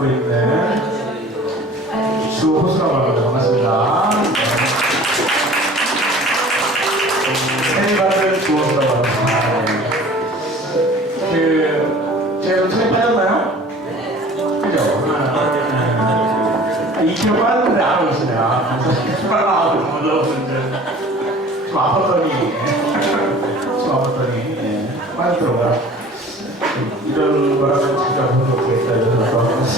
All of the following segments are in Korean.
맡고 있는 주호수라고 합니다. 반갑습니다. 새해 받은 주호수라고 합니다. 제가 손이 빠졌나요? 그죠? 2kg 빠졌는데 안 오시네요. 좀 아팠더니 빠졌더라고요. 이런 거라면 진짜 보는 거 되겠다 이런 생각도 하면서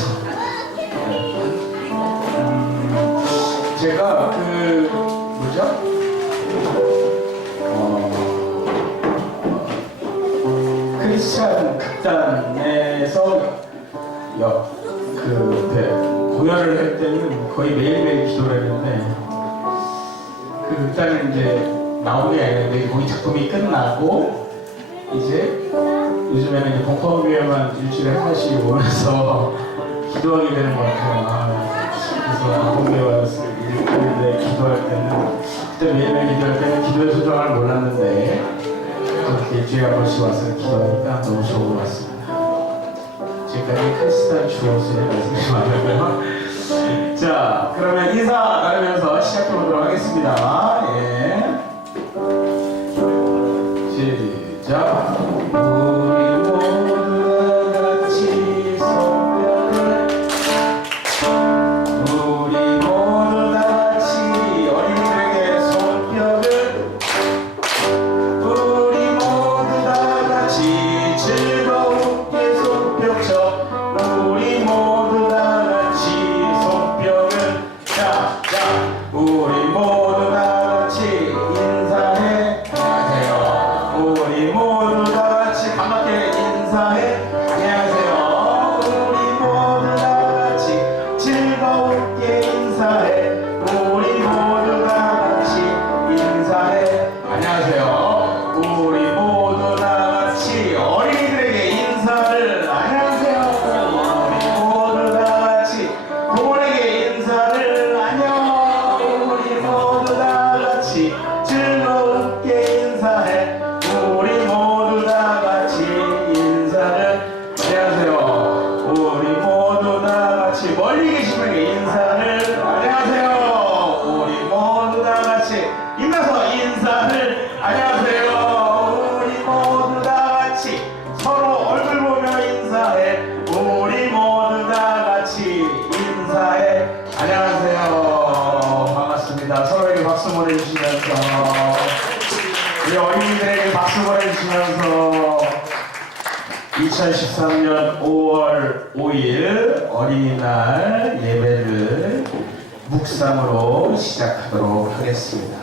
제가 크리스찬 극단에서 공연을 할 때는 거의 매일매일 기도를 했는데 그 극단은 이제 나온 게 아니는데 거기 작품이 끝나고 이제 요즘에는 이제 공포무비에만 일주일에 한 번씩 오면서 기도하게 되는 것 같아요. 그래서 공부에 와서 일주일에 기도할 때는 그때 매일매일 기도할 때는 기도의 소중함을 몰랐는데 그렇게 일주일에 한 번씩 와서 기도하니까 너무 좋은 것 같습니다. 지금까지 크리스찬 주호수의 말씀이 많았고요. 자, 그러면 인사 나누면서 시작해보도록 하겠습니다. 예. 시작. 우리 모두 다 같이 손뼉을, 우리 모두 다 같이 어린이들에게 손뼉을, 우리 모두 다 같이 즐거우게 손뼉 쳐, 우리 모두 다 같이 손뼉을, 자, 우리 모두 다 같이 인사해. 우리 모두 다 같이 반갑게 인사해. 안녕하세요. 우리 모두 다 같이 즐거웠게 인사해. 우리 모두 다 같이 인사해. 안녕하세요. 우리 모두 다 같이 어린이들에게 인사를. 안녕하세요. 우리 모두 다 같이 부모에게 인사를. 안녕. 우리 모두 다 같이 즐거웠게 인사해. 우리 모두 다 같이 인사를. 안녕하세요. 우리 모두 다 같이 멀리 계신 분에게 인사를. 안녕하세요. 우리 모두 다 같이 입나서 인사를. 안녕하세요. 우리 모두 다 같이 서로 얼굴 보며 인사해. 우리 모두 다 같이 인사해. 안녕하세요. 반갑습니다. 서로에게 박수 보내주시면서 우리 어린이들에게 박수 보내주시면서 2013년 5월 5일 어린이날 예배를 묵상으로 시작하도록 하겠습니다.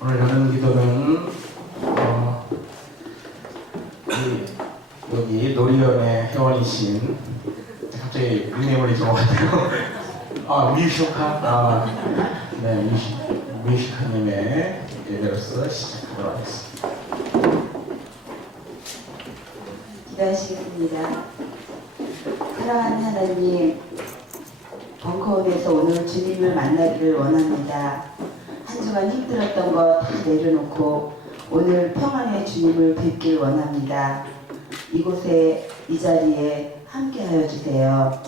오늘 하는 기도는 여기 노리연의 회원이신, 갑자기 닉네임을 잊어먹었네요. 뮤시카. 네, 뮤시카님의 예배로서 시작하도록 하겠습니다. 기도하시겠습니다. 사랑하는 하나님, 벙커원에서 오늘 주님을 만나기를 원합니다. 한 주간 힘들었던 거 다 내려놓고 오늘 평안의 주님을 뵙길 원합니다. 이곳에 이 자리에 함께하여 주세요.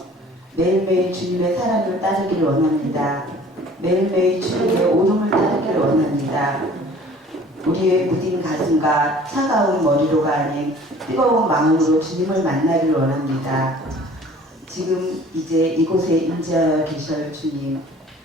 매일매일 주님의 사랑을 따르기를 원합니다. 매일매일 주님의 오름을 따르기를 원합니다. 우리의 무딘 가슴과 차가운 머리로가 아닌 뜨거운 마음으로 주님을 만나기를 원합니다. 지금 이제 이곳에 임재하여 계실 주님,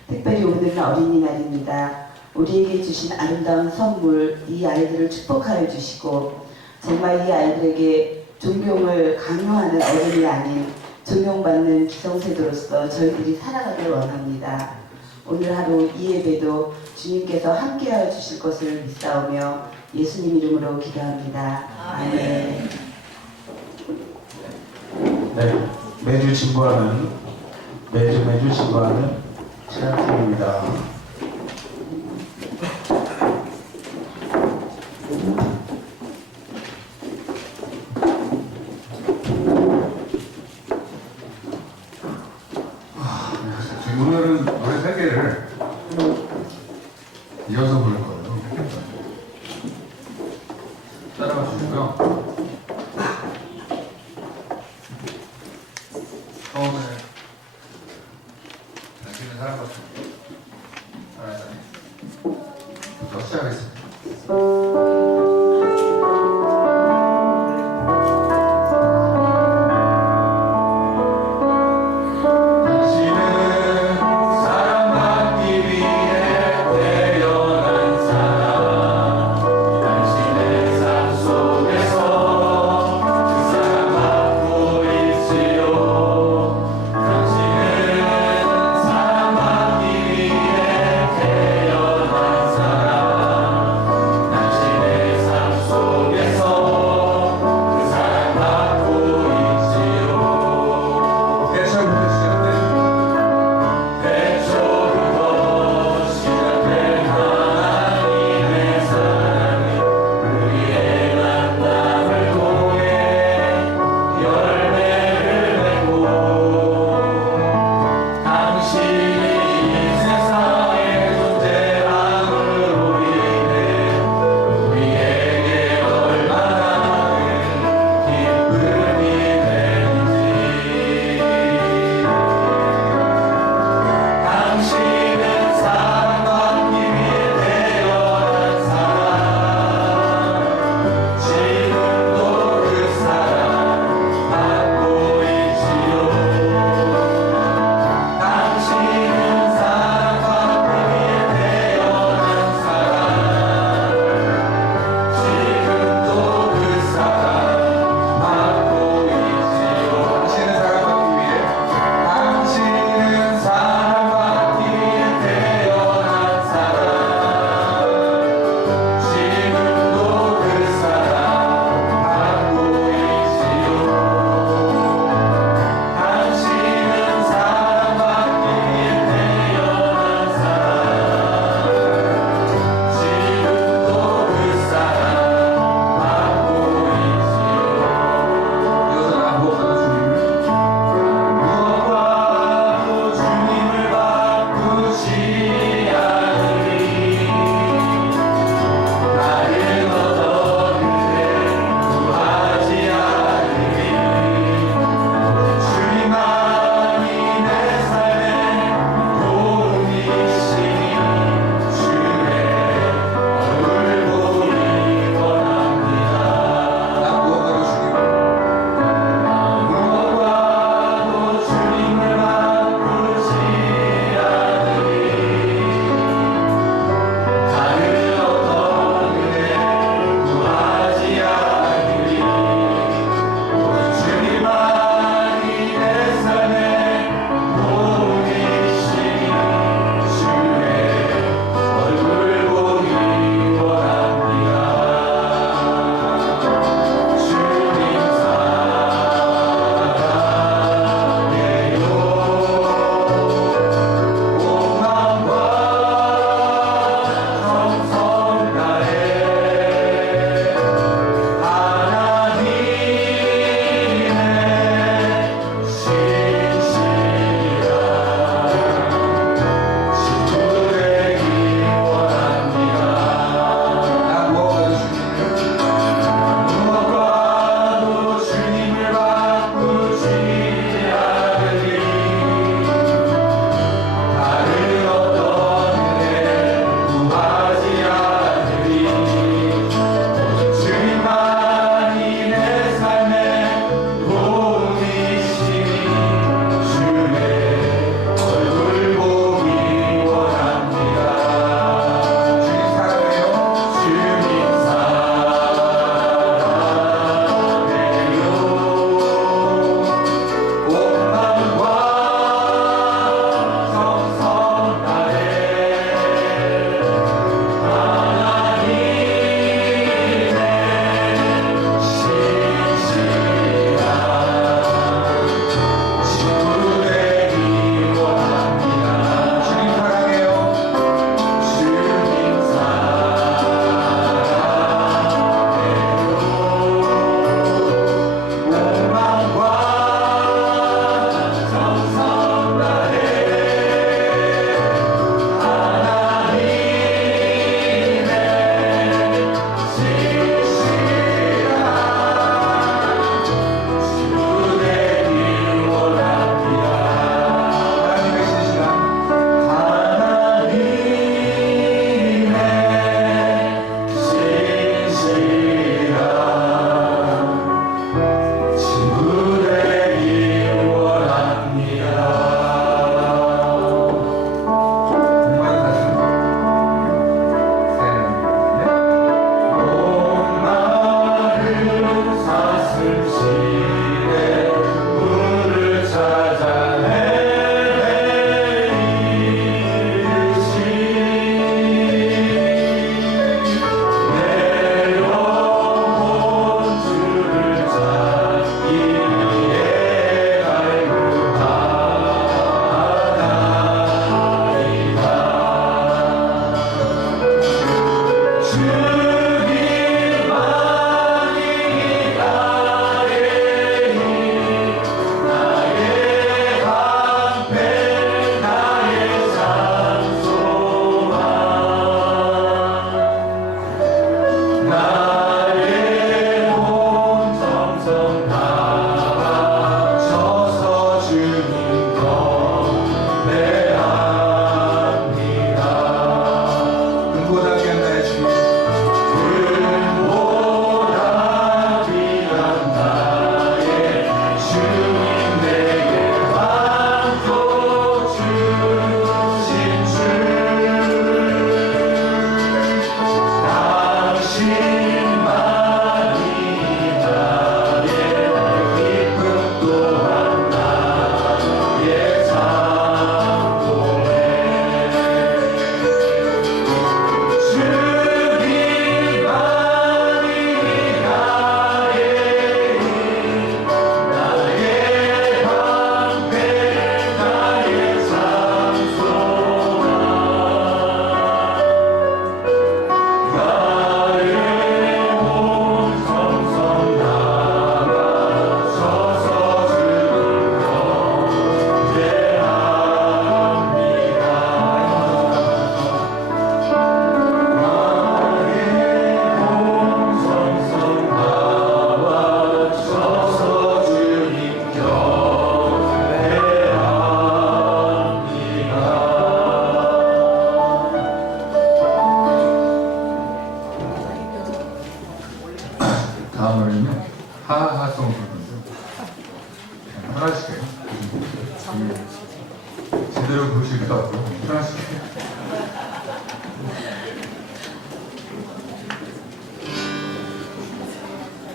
특별히 오늘은 어린이날입니다. 우리에게 주신 아름다운 선물, 이 아이들을 축복하여 주시고 정말 이 아이들에게 존경을 강요하는 어른이 아닌 존경받는 기성세대로서 저희들이 살아가길 원합니다. 오늘 하루 이 예배도 주님께서 함께하여 주실 것을 믿사오며 예수님 이름으로 기도합니다. 아멘. 네, 매주 진보하는 신학생입니다. 오늘은 노래 3개를 이어서 부를 거예요. 따라가 주시고요. 처음에 당신은 사랑받죠. 부터 시작하겠습니다. 당신은 사랑받기 위해 태어난 사람. 당신의 삶 속에서 그 사랑받고 있지요. 당신은 사랑받기 위해 태어난 사람. 당신의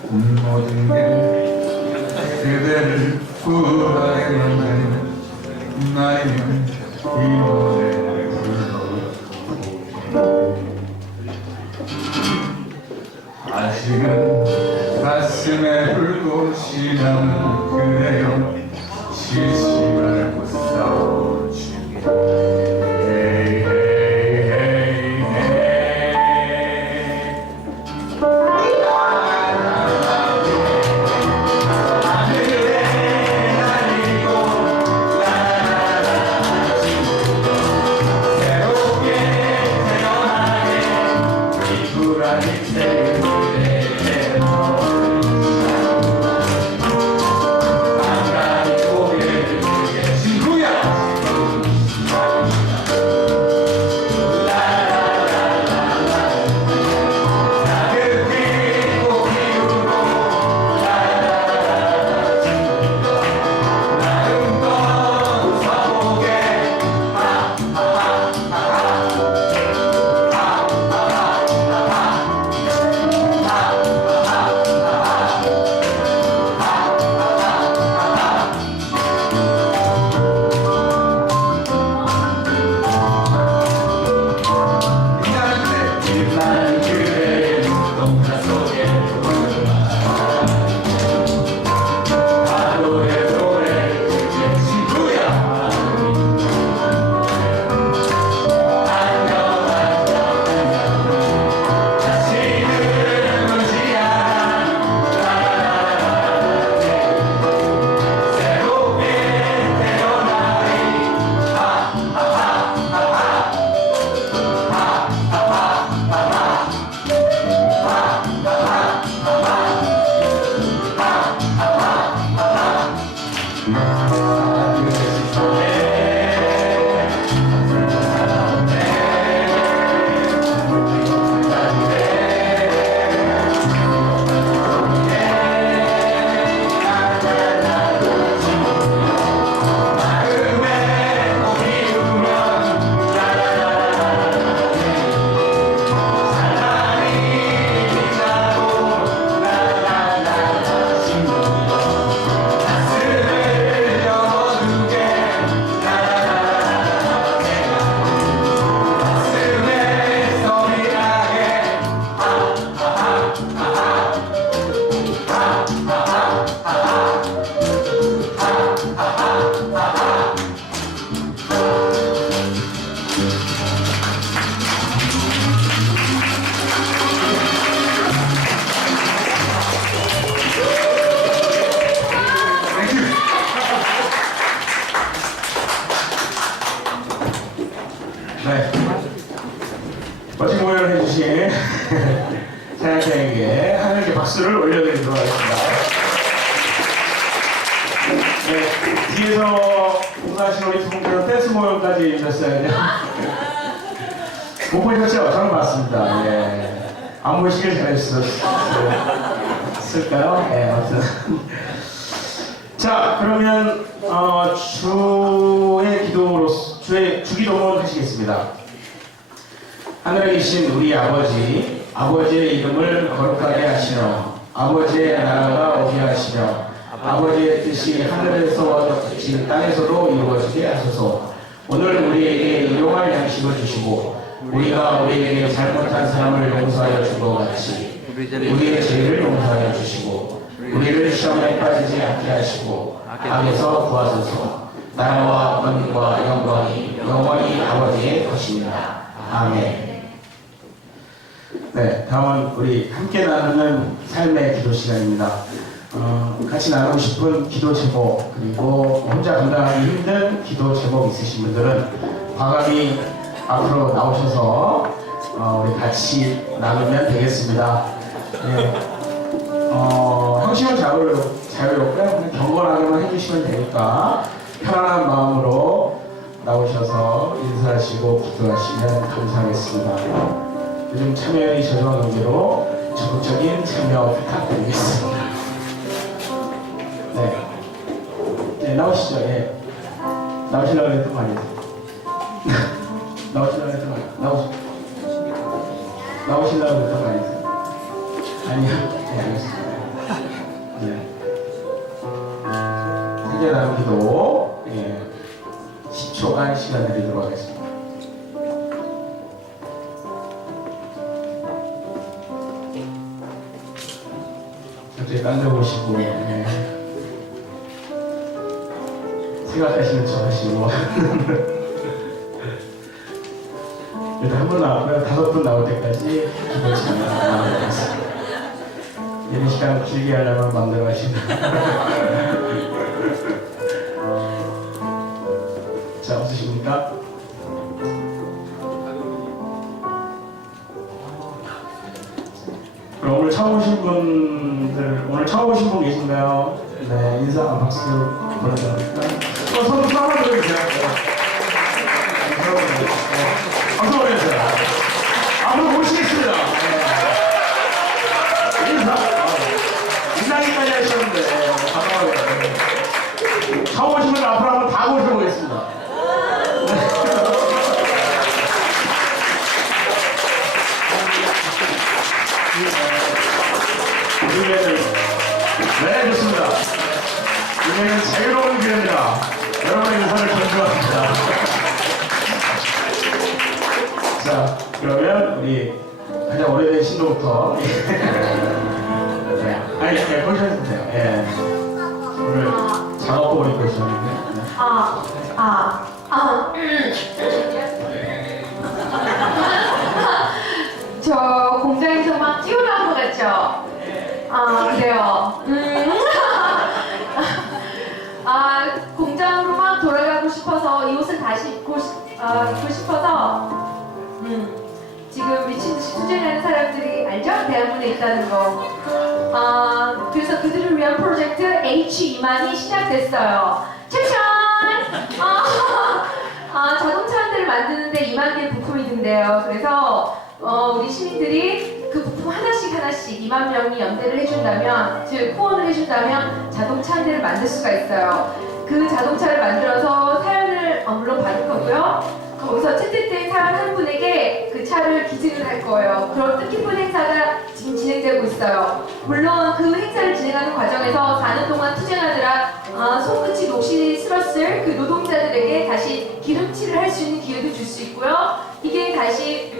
모든 게 그대를 부르는 날이면 이 노래를 불러보게 아직은 가슴에 불꽃이 나는 그대여 쉬지 말고 싸워주게 헤이 헤이 헤이 헤이 네. 멋진 공연을 해주신 찬양팀에게 하늘께 박수를 올려드리도록 하겠습니다. 네, 뒤에서 봉사하신 우리 두 분께서 댄스 모임까지 해주셨어요. 못 보셨죠? 저는 봤습니다. 예. 안 보시길 잘했을까요? 네, 아무튼. 자, 그러면 주기도문 하시겠습니다. 하늘에 계신 우리 아버지, 아버지의 이름을 거룩하게 하시며 아버지의 나라가 오게 하시며 아버지의 뜻이 하늘에서와 같이 땅에서도 이루어지게 하소서. 오늘 우리에게 일용할 양식을 주시고 우리가 우리에게 잘못한 사람을 용서하여 준 것 같이 우리의 죄를 용서하여 주시고 우리를 시험에 빠지지 않게 하시고 악에서 구하소서. 나라와 권능과 영광이 영원히 아버지의 것입니다. 아멘. 네, 다음은 우리 함께 나누는 삶의 기도 시간입니다. 같이 나누고 싶은 기도 제목 그리고 혼자 감당하기 힘든 기도 제목 있으신 분들은 과감히 앞으로 나오셔서 우리 같이 나누면 되겠습니다. 네. 형식은 자유롭고요. 그냥 경건하게만 해주시면 되니까 편안한 마음으로 나오셔서 인사하시고 기도하시면 감사하겠습니다. 요즘 참여율이 저조한 관계로 적극적인 참여 부탁드리겠습니다. 네. 네, 나오시죠. 예. 나오시려고 했던 거 아니에요? 나오시려고 했던 거 아니에요? 나오시려고 했던 거 아니에요? 아니요. 네, 알겠습니다. 기도 10초간 시간 드리도록 하겠습니다. 저쪽에 앉아보시고 생각하시는 척 하시고 일단 한 번 나오고요. 5분 나올 때까지 기도 시간 나눠드리겠습니다. 예배 시간 길게 하려면 마음대로 하시면 자, 없으십니까? 그럼 오늘 처음 오신 분들, 오늘 처음 오신 분 계신가요? 네, 인사, 박수 보내드립니다. 손 한번 들어주세요. 박수 보내주세요. 앞으로 모시겠습니다. 인사기까지 하셨는데, 반가워요. 처음 오신 분들 앞으로 한번 다 모셔보겠습니다. 네, 좋습니다. 이제는 자유로운 기회입니다. 여러분의 인사를 존중합니다. 자, 그러면 우리 가장 오래된 신도부터. 네. 아니, 보셔도 돼요. 예. 오늘 작업복을 입고 있었는데. 저 공장에서 막 뛰어나온 것 같죠? 그래요. 공장으로 막 돌아가고 싶어서 이 옷을 다시 입고 싶어서 지금 미친 듯이 투쟁하는 사람들이 알죠? 대학문에 있다는 거. 그래서 그들을 위한 프로젝트 H2만이 시작됐어요. 짜잔! 자동차 한 대를 만드는데 2만 개의 부품이 든대요. 그래서 우리 시민들이 그 부품 하나씩 2만 명이 연대를 해준다면, 즉 후원을 해준다면 자동차 한 대를 만들 수가 있어요. 그 자동차를 만들어서 사연을 물론 받을 거고요. 거기서 채택된 사람 한 분에게 그 차를 기증을 할 거예요. 그런 뜻깊은 행사가 지금 진행되고 있어요. 물론 그 행사를 진행하는 과정에서 4년 동안 투쟁하느라 손끝이 녹시 쓸었을 그 노동자들에게 다시 기름칠을 할 수 있는 기회도 줄 수 있고요. 이게 다시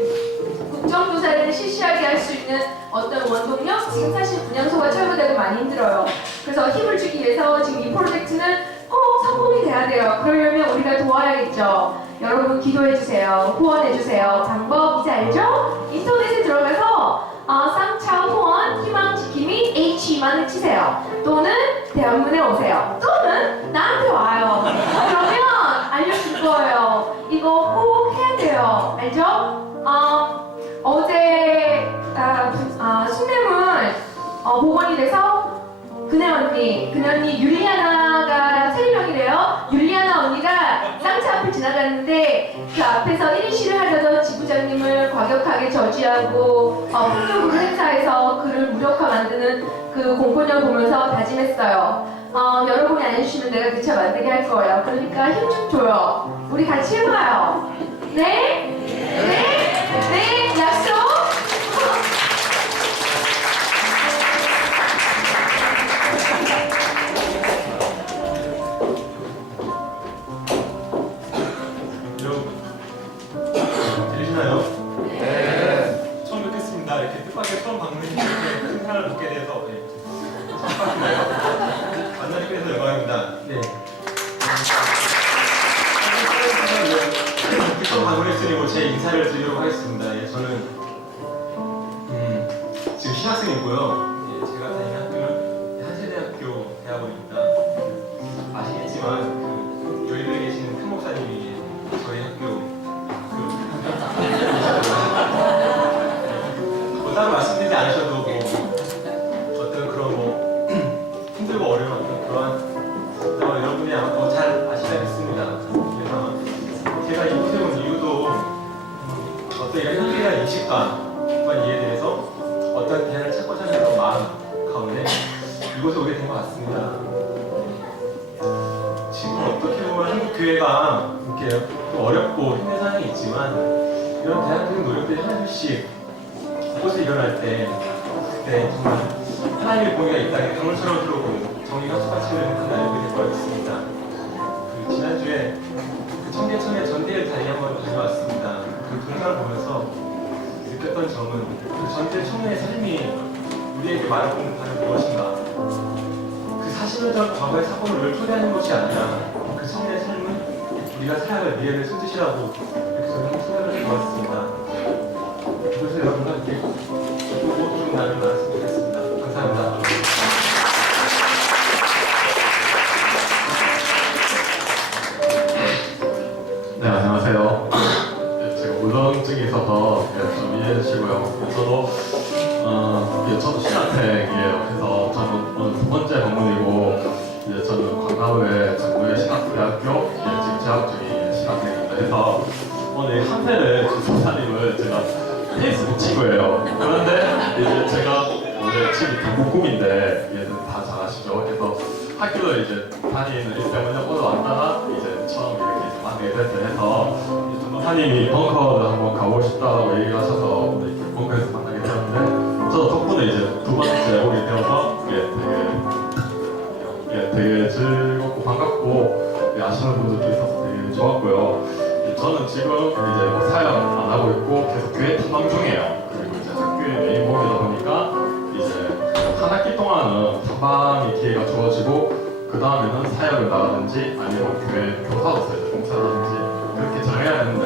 국정조사를 실시하게 할 수 있는 어떤 원동력? 지금 사실 분향소가 철거되고 많이 힘들어요. 그래서 힘을 주기 위해서 지금 이 프로젝트는 꼭 성공이 돼야 돼요. 그러려면 우리가 도와야겠죠. 여러분 기도해주세요. 후원해주세요. 방법 이제 알죠? 인터넷에 들어가서 쌍차 후원 희망지킴이 H2만을 치세요. 또는 대학문에 오세요. 또는 나한테 와요. 그러면 알려줄 거예요. 이거 꼭 해야 돼요. 알죠? 어제 순례문 복원이 돼서 그네 언니 율리아나가 세리명이래요. 율리아나 언니가 쌍차 앞을 지나갔는데 그 앞에서 1인시를 하려던 지부장님을 과격하게 저지하고 폭력으로 행사해서 그를 무력화 만드는 그 공포를 보면서 다짐했어요. 여러분이 안 해주시면 내가 그 차 만들게 할 거예요. 그러니까 힘 좀 줘요. 우리 같이 해봐요. 네? 네? 네? 약속? 들리시나요? 네. 처음 뵙겠습니다. 이렇게 뜻밖의 처음 방문해주셔서 큰 사랑을 받게 돼서 뜻밖이네요. 만나뵙게 돼서 영광입니다. 네. 처음 방문했으니 제 인사를 드리도록 하겠습니다. 저는 지금 신학생이고요. 제가 다니는 학교는 한세대학교 대학원입니다. 아시겠지만 여기에 계시는 큰 목사님이 저희 학교 따로 말씀드리지 않으셔도 어떤 그런 힘들고 어려운 어떤 그러한 여러분이 아마 더 잘 아시다 믿습니다. 그래서 제가 이곳에 온 이유도 어떤 이런 현실이나 인식과 이에 대해서 어떤 대안을 찾고자 하는 그런 마음 가운데 이곳에 오게 된 것 같습니다. 지금 어떻게 보면 한국 교회가 이렇게 어렵고 힘든 상황이 있지만 이런 대안적인 노력들이 하나씩 곳에 일어날 때 그때 정말 하나님의 공의가 이 땅에 강물처럼 들어오고 정의가 쏟아지는 그날이 될 것 같습니다. 지난주에 그 청계천의 전대일 다리 한번 다녀왔습니다. 그 동상을 보면서 느꼈던 점은 그 전대 청년의 삶이 우리에게 말을 공급하는 무엇인가. 그 40년 전 과거의 사고를 늘 토대하는 것이 아니라 그 청년의 삶은 우리가 살아갈 미래를 숨짓이라고 이렇게 저는 생각을 해보았습니다. 그래서 여러분과 함께 기쁘고 좋은 날을 만났으면 좋겠습니다. 감사합니다. 네, 안녕하세요. 제가 울렁증이 있어서 좀 이해해 주시고요. 저도 신학생이에요. 그래서 저는 오늘 두 번째 방문이고, 저는 광화문의 정부의 신학대학교 지금 재학 중인 신학생입니다. 그래서 오늘 한 회를 조사님을 제가 페이스북 친구예요. 그런데 제가 원래 집이 경북구인데 얘는 다 잘 아시죠? 그래서 학교를 다니는 일 때문에 오늘 왔다가 처음 이렇게 만나게 됐어요. 해서 전도사님이 벙커를 한번 가고 싶다고 얘기를 하셔서 오늘 이렇게 벙커에서 만나게 되었는데, 저도 덕분에 두 번째 오게 되어서 되게 즐겁고 반갑고 아시는 분들도 있어서 되게 좋았고요. 저는 지금 사역 안 하고 있고 계속 교회 탐방 중이에요. 그리고 학교의 메인 목이다 보니까 한 학기 동안은 탐방의 기회가 주어지고 그 다음에는 사역을 나가든지 아니면 교회 교사로서 봉사를 하든지 그렇게 정해야 되는데,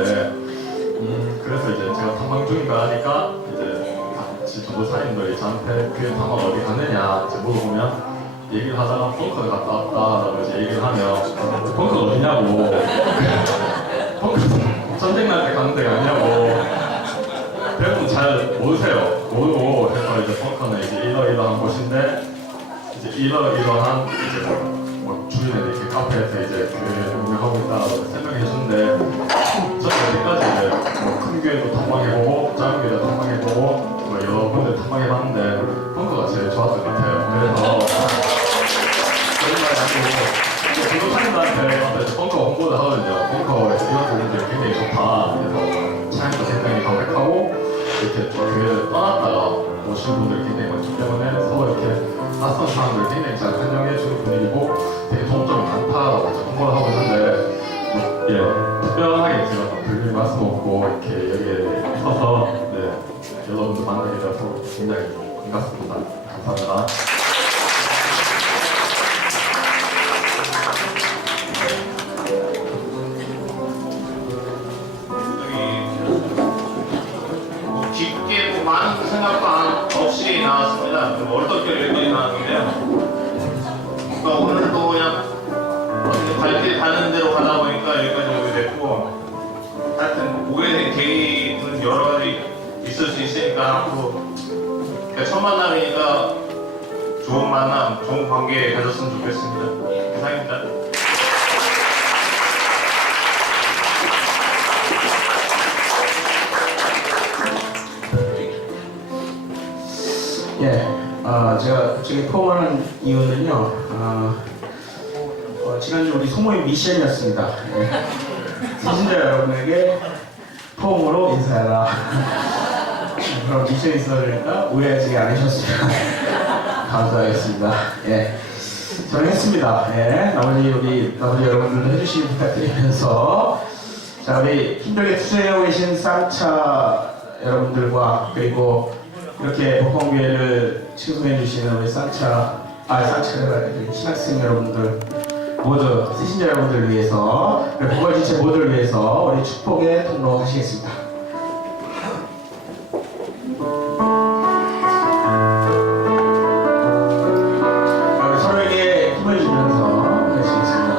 그래서 제가 탐방 중인가 하니까 같이 전도사님들이 저한테 교회 탐방 어디 갔느냐 물어보면, 얘기를 하다가 벙커를 갔다 왔다라고 얘기를 하면 벙커 어디냐고 벙커 전쟁 날 때 가는 데가 아니냐고 대부분 잘 모르세요. 모르고 해서 벙커는 이러이러한 곳인데 이러이러한 주인에 이렇게 카페에서 교회 운영하고 있다고 설명해 주는데, 저는 여기까지 큰 교회도 탐방해보고 작은 교회도 탐방해보고 여러 군데 탐방해봤는데 벙커가 제일 좋았던 것 같아요. 그래서 전도사님들한테 벙커 홍보를 하거든요. 벙커에서 이런 부분들이 굉장히 좋다. 그래서 차량도 굉장히 강력하고 이렇게 교회를 떠났다가 오신 분들이 굉장히 많기 때문에 서로 이렇게 낯선 사람들 굉장히 잘 환영해 주는 분위기고 되게 좋은 점이 많다라고 홍보를 하고 있는데, 특별하게 제가 드릴 말씀 없고 이렇게 여기에 있어서 여러분들 만나게 돼서 굉장히 반갑습니다. 감사합니다. 깊게 많은 생각도 없이 나왔습니다. 어떻게 일들이 나왔는데요. 그러니까 오늘도 그냥 어떻게 갈 길 가는 대로 가다 보니까 여기까지 오게 됐고, 하여튼 오게 된 계기는 여러 가지 있을 수 있으니까 앞으로 그러니까 첫 만남이니까 좋은 만남, 좋은 관계 가졌으면 좋겠습니다. 이상입니다. 제가 갑자기 포옹하는 이유는요, 지난주 우리 소모임 미션이었습니다. 시청자 여러분에게 포옹으로 인사해라. 그런 미션이 있으니까 오해하지 않으셨으면 감사하겠습니다. 저는 했습니다. 나머지 여러분들도 해주시기 부탁드리면서, 자, 우리 힘들게 투쟁하고 계신 쌍차 여러분들과 그리고 이렇게 복권교회를 칭송해 주시는 우리 신학생 여러분들 모두, 세신자 여러분들을 위해서, 복권지체 모두를 위해서 우리 축복의 통로 하시겠습니다. 서로에게 힘을 주면서 하시겠습니다.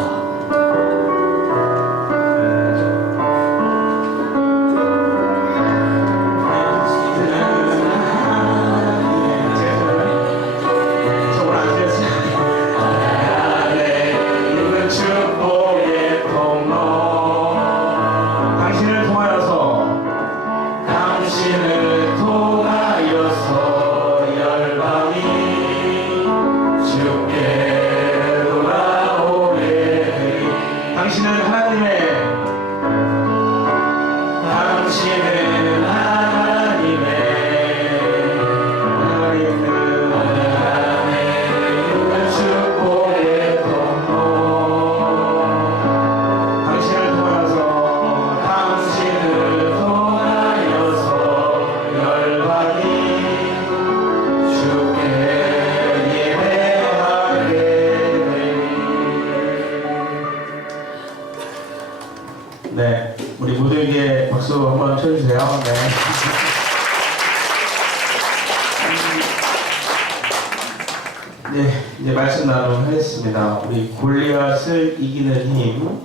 네, 이제 말씀 나누도록 하겠습니다. 우리 골리앗을 이기는 힘,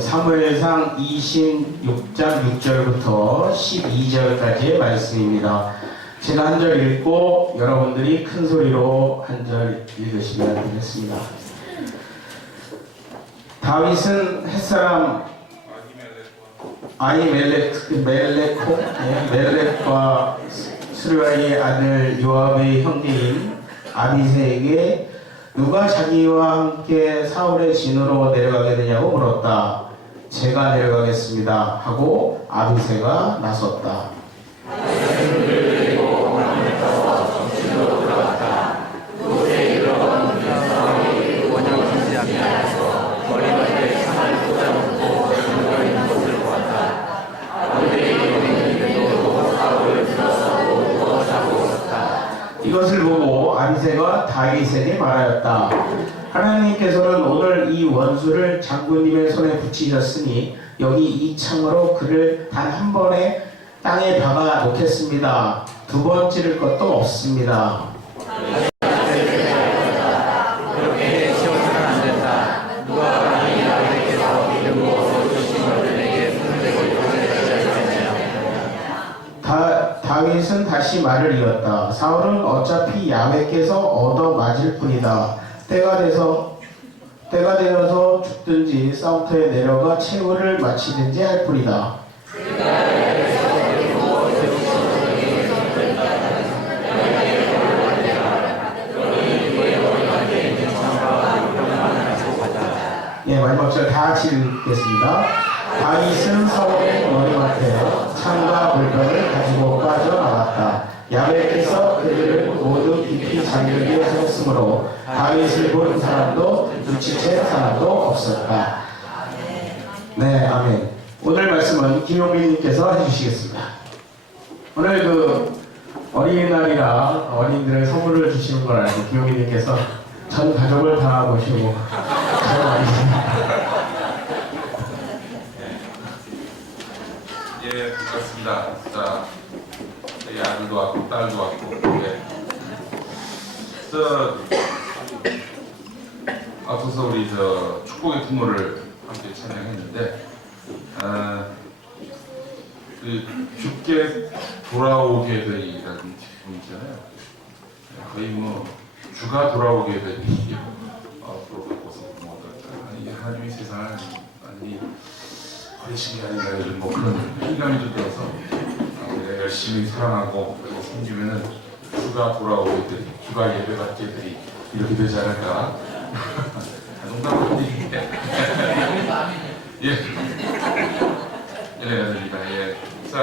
사무엘상 26장 6절부터 12절까지의 말씀입니다. 제가 한 절 읽고 여러분들이 큰 소리로 한 절 읽으시면 되겠습니다. 다윗은 햇사람 멜렉과 스루야의 아들 요압의 형제인 아비새에게 누가 자기와 함께 사울의 진으로 내려가겠느냐고 물었다. 제가 내려가겠습니다 하고 아비새가 나섰다. 이것을 보고 아비새가 다윗에게 말하였다. 하나님께서는 오늘 이 원수를 장군님의 손에 붙이셨으니 여기 이 창으로 그를 단 한 번에 땅에 박아 놓겠습니다. 두 번 찌를 것도 없습니다. 그렇게 지어서는 안 된다. 누가 감히 야훼께서 이름으로 주신 것을 내게 손대고 용서하지 않겠느냐. 다윗은 다시 말을 이었다. 사울은 어차피 야훼께서 얻어 맞을 뿐이다. 때가 되어서 죽든지 싸움터에 내려가 최후를 마치든지 할 뿐이다. 예, 마지막 절 다 같이 읽겠습니다. 다윗은 사울의 머리맡에 창과 물건을 가지고 빠져나왔다. 야훼께서 그들을 모두 깊이 잠들게 하셨으므로 다윗을 본 사람도 눈치챈 사람도 없었다. 네, 아멘. 오늘 말씀은 김용민님께서 해주시겠습니다. 오늘 그 어린이날이라 어린이들의 선물을 주시는 걸 알고 김용민님께서 전 가족을 다 모시고 잘 와주십니다. 예, 반갑습니다. 자, 저희 아들도 왔고 딸도 왔고, 예. 앞서서 우리 축복의 부모를 함께 찬양했는데, 그 죽게 돌아오게 되리라는 기쁨 있잖아요. 거의 뭐 주가 돌아오게 되리 앞으로 바꿔서 뭐 어떨까? 하나님의 세상을 많이 버리신 게 아닌가 이런 뭐 그런 회의감이 들어서 우리가 열심히 사랑하고 섬기면은 주가 돌아오게 되리, 주가 예배받게 되리 이렇게 되지 않을까? 농담을 드리는데 예, 은혜가 됩니다. 예, 자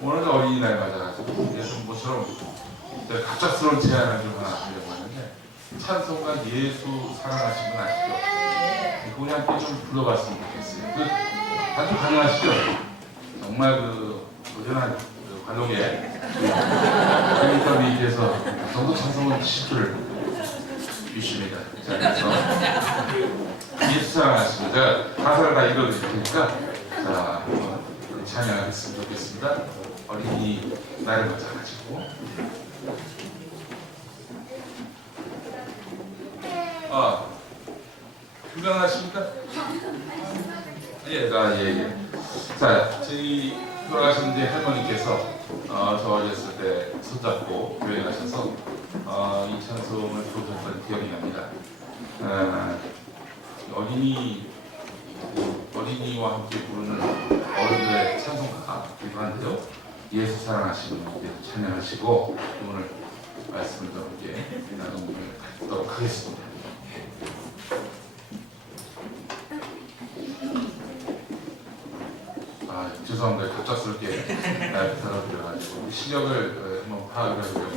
오늘 어린이날 맞아가지고 예전 모처럼 갑작스러운 제안을 좀 하나 드리려고 하는데 찬송가 예수 사랑하신 분 아시죠? 그분이 함께 좀 불러봤으면 좋겠어요. 아주 가능하시죠? 정말 그 의전한 관록에 그러니까님께서 정도 찬송을 10줄 주십니다. 자, 그래서 예수 사랑하시면 제가 가사를 다 읽어드릴 테니까 자 한번 찬양하겠으면 좋겠습니다. 어린이 날을 맞아가지고 건강하십니까? 예, 예. 자, 저희 돌아가신 이제 할머니께서 저 어렸을 때 손잡고 교회 가셔서 이 찬송을 부르셨던 기억이 납니다. 어린이와 함께 부르는 어른들의 찬송가이기도 한데요. 예수 사랑하시는 분께 찬양하시고 오늘 말씀을 더 함께 나누도록 하겠습니다. 죄송합니다. 갑작스럽게 부탁을 드려가지고 시력을 한번 파악을 해보려고.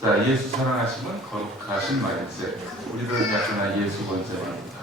자, 예수 사랑하시면 거룩하신 말일세 우리를 약속한 예수 권세 말입니다.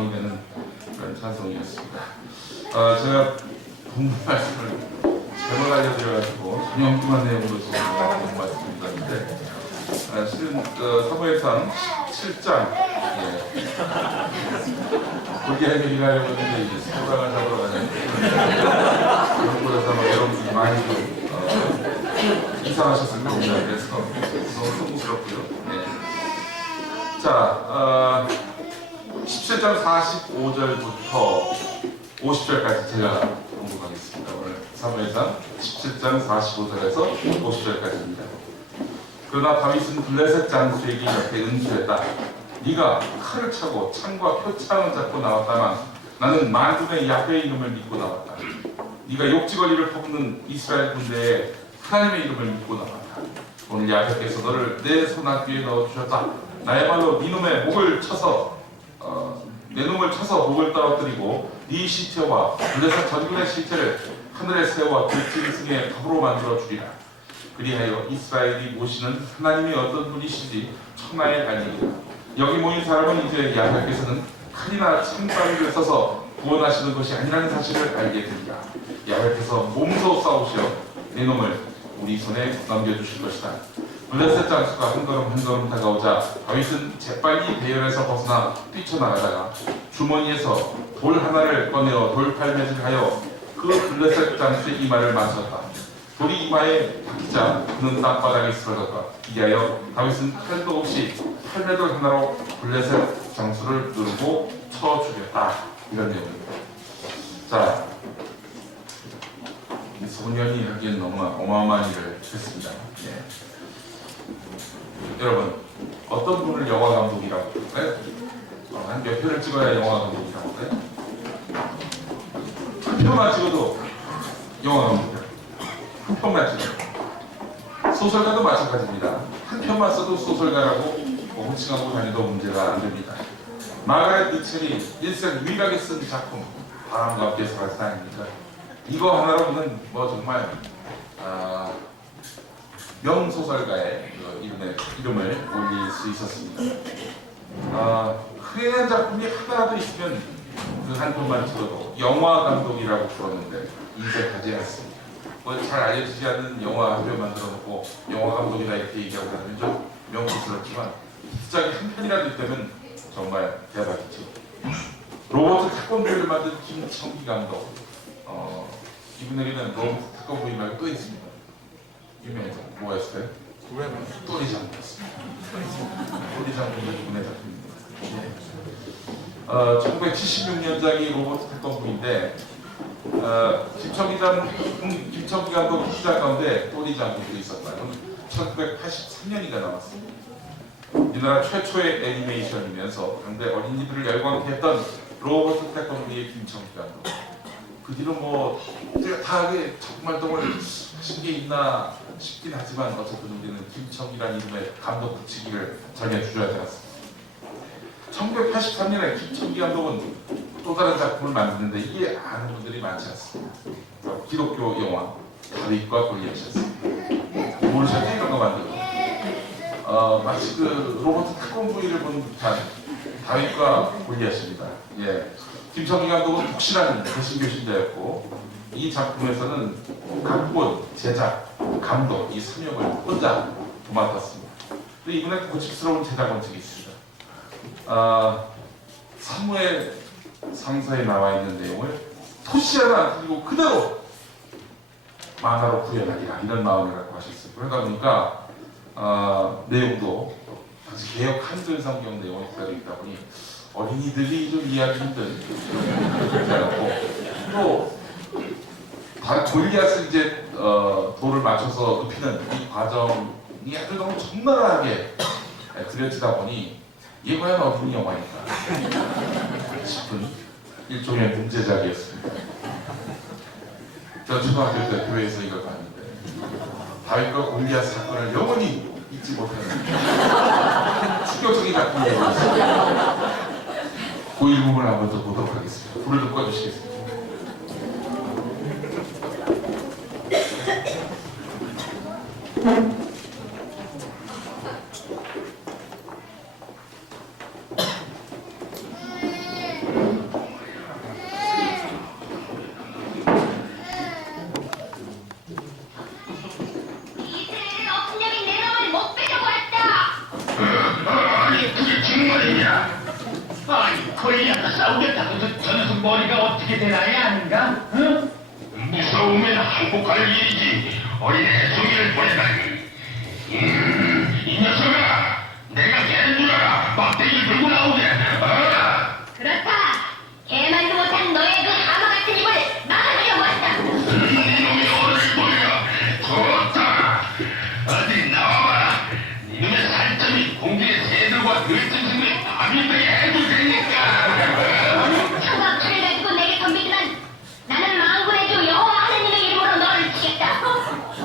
소망이 되는 그런 찬송이었습니다. 제가 본문 말씀을 잘못 알려드려가지고 전형적인 내용으로 지금 말씀드렸는데 실은 사무엘상 7장 골리앗 얘기를 하려고 했는데 이제 소당을 잡으러 가는 그런 거라서 아마 여러분들이 많이 좀 이상하셨을 겁니다. 그래서 너무 송구스럽고요. 네. 자, 17장 45절부터 50절까지 제가 공부하겠습니다. 오늘 사무엘상 17장 45절에서 50절까지입니다. 그러나 다윗은 블레셋 장수에게 이렇게 응수했다. 네가 칼을 차고 창과 표창을 잡고 나왔다만 나는 만군의 야훼의 이름을 믿고 나왔다. 네가 욕지거리를 퍼붓는 이스라엘 군대에 하나님의 이름을 믿고 나왔다. 오늘 야훼께서 너를 내 손아귀에 넣어주셨다. 나야말로 네 놈의 목을 쳐서 내 놈을 쳐서 목을 떨어뜨리고 네 시체와 블레셋 전군의 시체를 하늘에 세워 들짐승의 갑으로 만들어 주리라. 그리하여 이스라엘이 모시는 하나님이 어떤 분이신지 천하에 알리리라. 여기 모인 사람은 이제 야훼께서는 칼이나 창바위를 써서 구원하시는 것이 아니라는 사실을 알게 되리라. 야훼께서 몸소 싸우시어 내 놈을 우리 손에 넘겨주실 것이다. 블레셋 장수가 한 걸음 다가오자 다윗은 재빨리 배열에서 벗어나 뛰쳐나가다가 주머니에서 돌 하나를 꺼내어 돌팔매질하여 그 블레셋 장수의 이마를 맞췄다. 돌이 이마에 박히자 그는 땅바닥에 쓰러졌다. 이하여 다윗은 칼도 없이 팔매돌 하나로 블레셋 장수를 누르고 쳐 죽였다. 이런 내용입니다. 자, 소년이 하기엔 너무 어마어마한 일을 했습니다. 예. 여러분, 어떤 분을 영화 감독이라고 할까요? 한 몇 편을 찍어야 영화 감독이라고 할까요? 한 편만 찍어도 영화 감독이에요. 한 편만 찍어도. 소설가도 마찬가지입니다. 한 편만 써도 소설가라고 호칭하고 다녀도 문제가 안 됩니다. 마가렛 미첼이 일생 유일하게 쓴 작품 바람과 함께 사라진 아닙니까? 이거 하나로는 뭐 정말 명소설가의 이름을 올릴 수 있었습니다. 흥행한 작품이 하나라도 있으면 그 한 편만 찍어도 영화 감독이라고 불렀는데 인색하지 않습니다. 뭐 잘 알려지지 않는 영화 한 편 만들어 놓고 영화 감독이다 이렇게 얘기하고 나면 좀 명소스럽지만 시작이 한 편이라도 있다면 정말 대박이죠. 로버트 태권브이를 만든 김청기 감독. 이분에게는 로버트 태권브이 말고 또 있습니다. 유명해서 뭐였을까요? 또리 장군이었습니다. 또리 장군도 이분의 작품입니다. 1976년작이 로버트 태권브이인데 김청기 감독 후작 가운데 또리 장군도 있었다. 1983년이가 나왔습니다. 우리나라 최초의 애니메이션이면서 당대 어린이들을 열광케 했던 로버트 태권브이의 김청기 감독. 그 뒤로 뭐 뚜렷하게 작품 활동을 하신 게 있나 싶긴 하지만 어쨌든 우리는 김청기라는 이름의 감독 붙이기를 정해주셔야 되겠습니다. 1983년에 김청기 감독은 또 다른 작품을 만드는데 이게 아는 분들이 많지 않습니다. 기독교 영화 다윗과 골리앗이었습니다. 모르셨죠? 이런 거 만들고 마치 그 로버트 태권브이를 본 듯한 다윗과 골리앗입니다. 예. 김청기 감독은 독실한 개신교신자였고 이 작품에서는 각본, 제작, 감독 이 3역을 혼자 도맡았습니다. 근데 이번에 고집스러운 제작 원칙이 있습니다. 사무엘 상서에 나와 있는 내용을 토시 하나 안 틀리고 그대로 만화로 구현하기라 이런 마음을 갖고 하셨어요. 그러다 보니까 내용도 당시 개혁 한글 성경 내용이 그대로 있다 보니 어린이들이 좀 이해하기 힘든 또 골리앗을 이제 돌을 맞춰서 눕히는 이 과정이 아주 너무 적나라하게 그려지다 보니 이게 과연 어린이 영화인가 싶은 일종의 문제작이었습니다. 저 초등학교 때 교회에서 이걸 봤는데 다윗과 골리앗 사건을 영원히 잊지 못하는 충격적인 작품이었습니다. 그 일부분을 한번 더 보도록 하겠습니다. 불을 좀 꺼주시겠습니다. 말이냐? 아니, 골리앗과 싸우겠다고 저 녀석 머리가 어떻게 되나이 아닌가? 응? 무서우면 항복할 일이지. 어린 애송이를 보내다니. 이 녀석아, 내가 걔는 줄 알아. 막대기를 들고 나오게. 그렇다. 개만도 못한 너의 그 하마 같은 입을 막아주려고 한다. 이놈이 어를 보여. 좋다. 어디 나와봐. 이놈의 살점이 공기의 새들과 들짐승의 밤이 되게 해줄 테니까. 차가 칼을 가지고 내게 덤비지만 나는 망군의 주 여호와 하나님의 이름으로 너를 치겠다.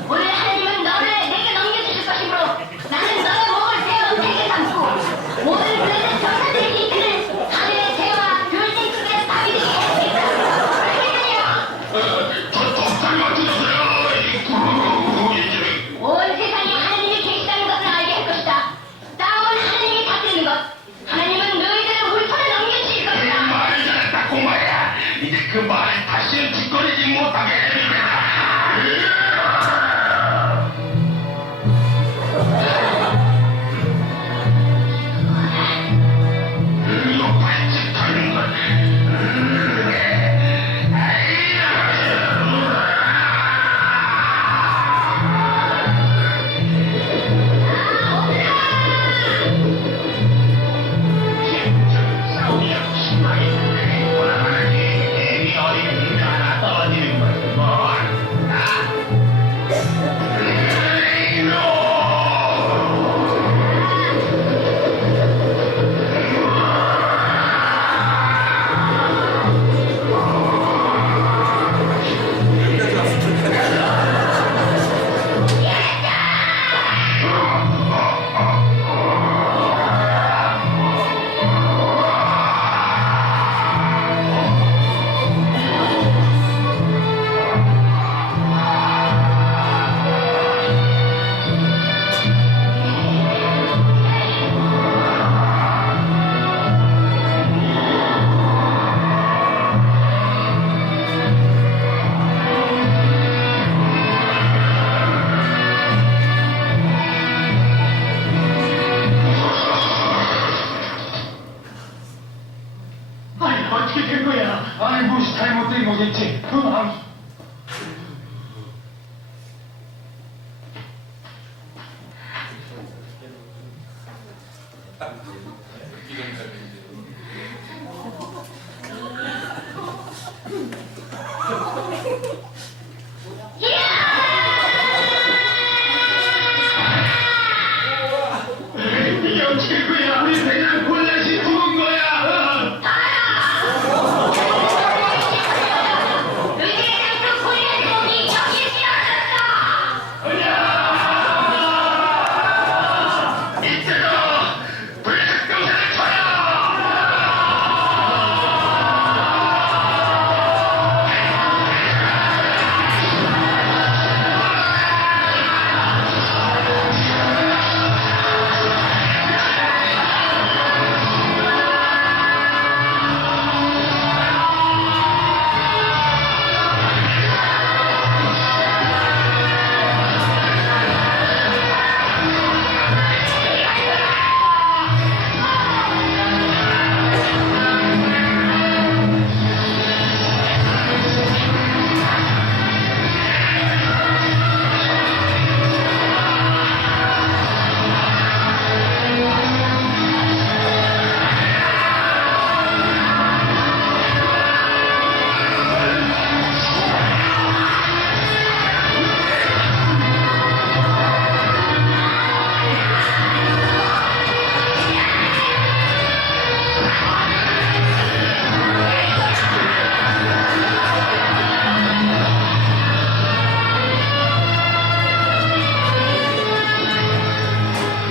오늘 하나님은 너를 내게 넘겨주실 것이므로 나는 너의 목을 베어 내게 감고 모든 블레셋 전사들에게 이끄는 하늘의 새와 들짐 속의 밤이 되게 해주겠다. 알겠느냐? 저 독사리 맞춰주세요. 온 세상에 하나님이 계시다는 것을 알게 할 것이다. 싸움은 하나님이 다스리는 것. 하나님은 너희들을 우리 손에 넘겨주실 것이다. 말을 잘했다 꼬마야. 이제 그 말을 다시는 짓거리지 못하게 해주겠다. 이거 발짓하는 건 싸움이야 심하게 원하는 애미 어린 문제 하나 떨어지는 것은 뭐? 아니 어떻게 된 거야? 아니 무엇이 잘못된 거겠지? 이게 어떻게 된 거야? 우리 그냥 골렛이 죽은 거야. 너희들의 장수 고리의 종이 여기에 뛰어났다. 이때도 블랙 병사를 쳐요.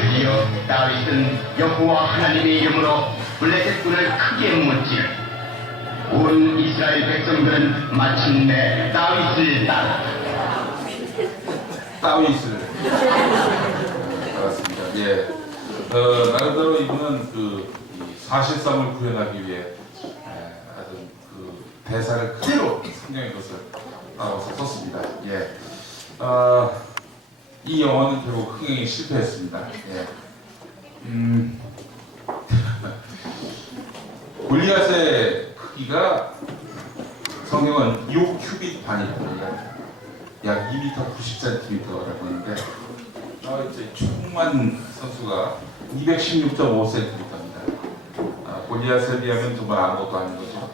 드디어 다윗은 여호와 하나님의 이름으로 블레셋군을 크게 무찌 온 이스라엘 백성들은 마침내 다윗을 따라 다윗을 알았습니다. 예. 나름대로 이분은 이 사실상을 구현하기 위해 아주 그 대사를 그대로 성경의 것을 따라서 썼습니다. 예. 이 영화는 결국 흥행에 실패했습니다. 예. 골리앗의 크기가 성경은 6큐빗 반이랍니다. 약 2m 90cm라고 하는데 이제 총만 선수가 216.5cm입니다. 골리앗에 비하면 정말 아무것도 아닌 거죠.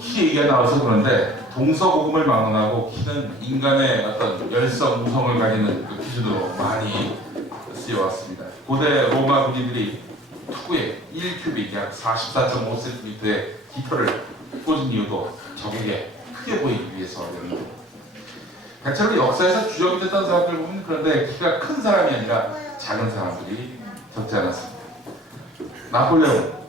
키 얘기가 나와서 그런데 동서고금을 막론하고 키는 인간의 어떤 열성, 우성을 가리는 그 기준으로 많이 쓰여왔습니다. 고대 로마 군인들이 투구에 1큐빅 약 44.5cm의 깃털을 꽂은 이유도 적에게 크게 보이기 위해서였는데, 대체로 역사에서 주역이 됐던 사람들 보면 그런데 키가 큰 사람이 아니라 작은 사람들이 적지 않았습니다. 나폴레옹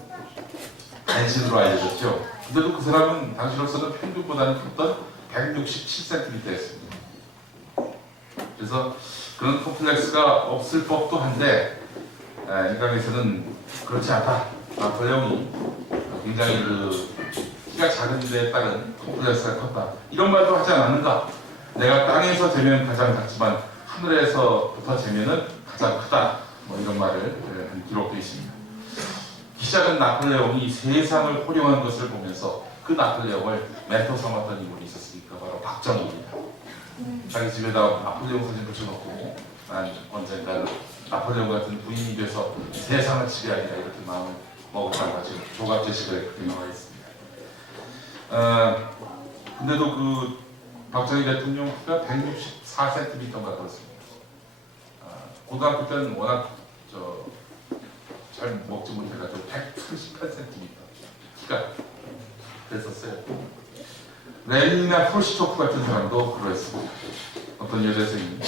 간신으로 알려졌죠. 근데도 그 사람은 당시로서는 평균보다는 컸던 167cm였습니다. 그래서 그런 컴플렉스가 없을 법도 한데 인간에서는 그렇지 않다. 나폴레옹이 굉장히 그 키가 작은 데에 따른 컴플렉스가 컸다. 이런 말도 하지 않았는가? 내가 땅에서 재면 가장 작지만 하늘에서부터 재면은 가장 크다. 뭐 이런 말을 한 기록도 있습니다. 키 작은 나폴레옹이 세상을 호령한 것을 보면서 그 나폴레옹을 멘토 삼았던 인물이 있었으니까 바로 박정희입니다. 자기 집에다 나폴레옹 사진 붙여놓고 난 언젠가 나폴레옹 같은 부인이 돼서 세상을 지배하리라 이렇게 마음을 먹어가지고 조갑제식을 그렇게 나와 있습니다. 근데도 그 박정희 대통령 키가 164cm인가 그렇습니다. 고등학교 때는 워낙 잘 먹지 못해가지고 138cm 키가 됐었어요. 레닌이나 프루시초프 같은 사람도 그랬습니다. 어떤 여대생이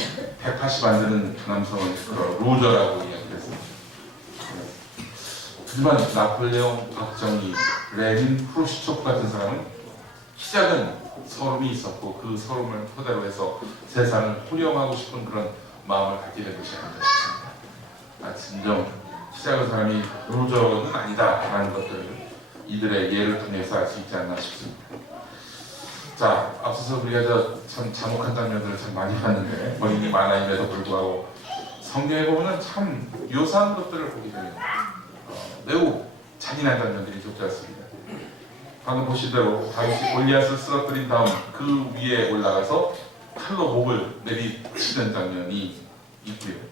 180 안 되는 남성을 로저라고 이야기했습니다. 하지만 나폴레옹, 박정희, 레닌, 프루시초프 같은 사람은 키 작은 서름이 있었고 그 서름을 토대로 해서 세상을 호령하고 싶은 그런 마음을 갖게 된 것이 아닌가 싶습니다. 진정 키 작은 사람이 로저는 아니다라는 것들을 이들의 예를 통해서 알 수 있지 않나 싶습니다. 자, 앞서서 우리가 참 잔혹한 장면들을 참 많이 봤는데 본인이 만화임에도 불구하고 성경에 보면 참 묘사한 것들을 보게 되면 매우 잔인한 장면들이 적지 않습니다. 방금 보신 대로 다윗이 골리앗을 쓰러뜨린 다음 그 위에 올라가서 칼로 목을 내리치는 장면이 있고요.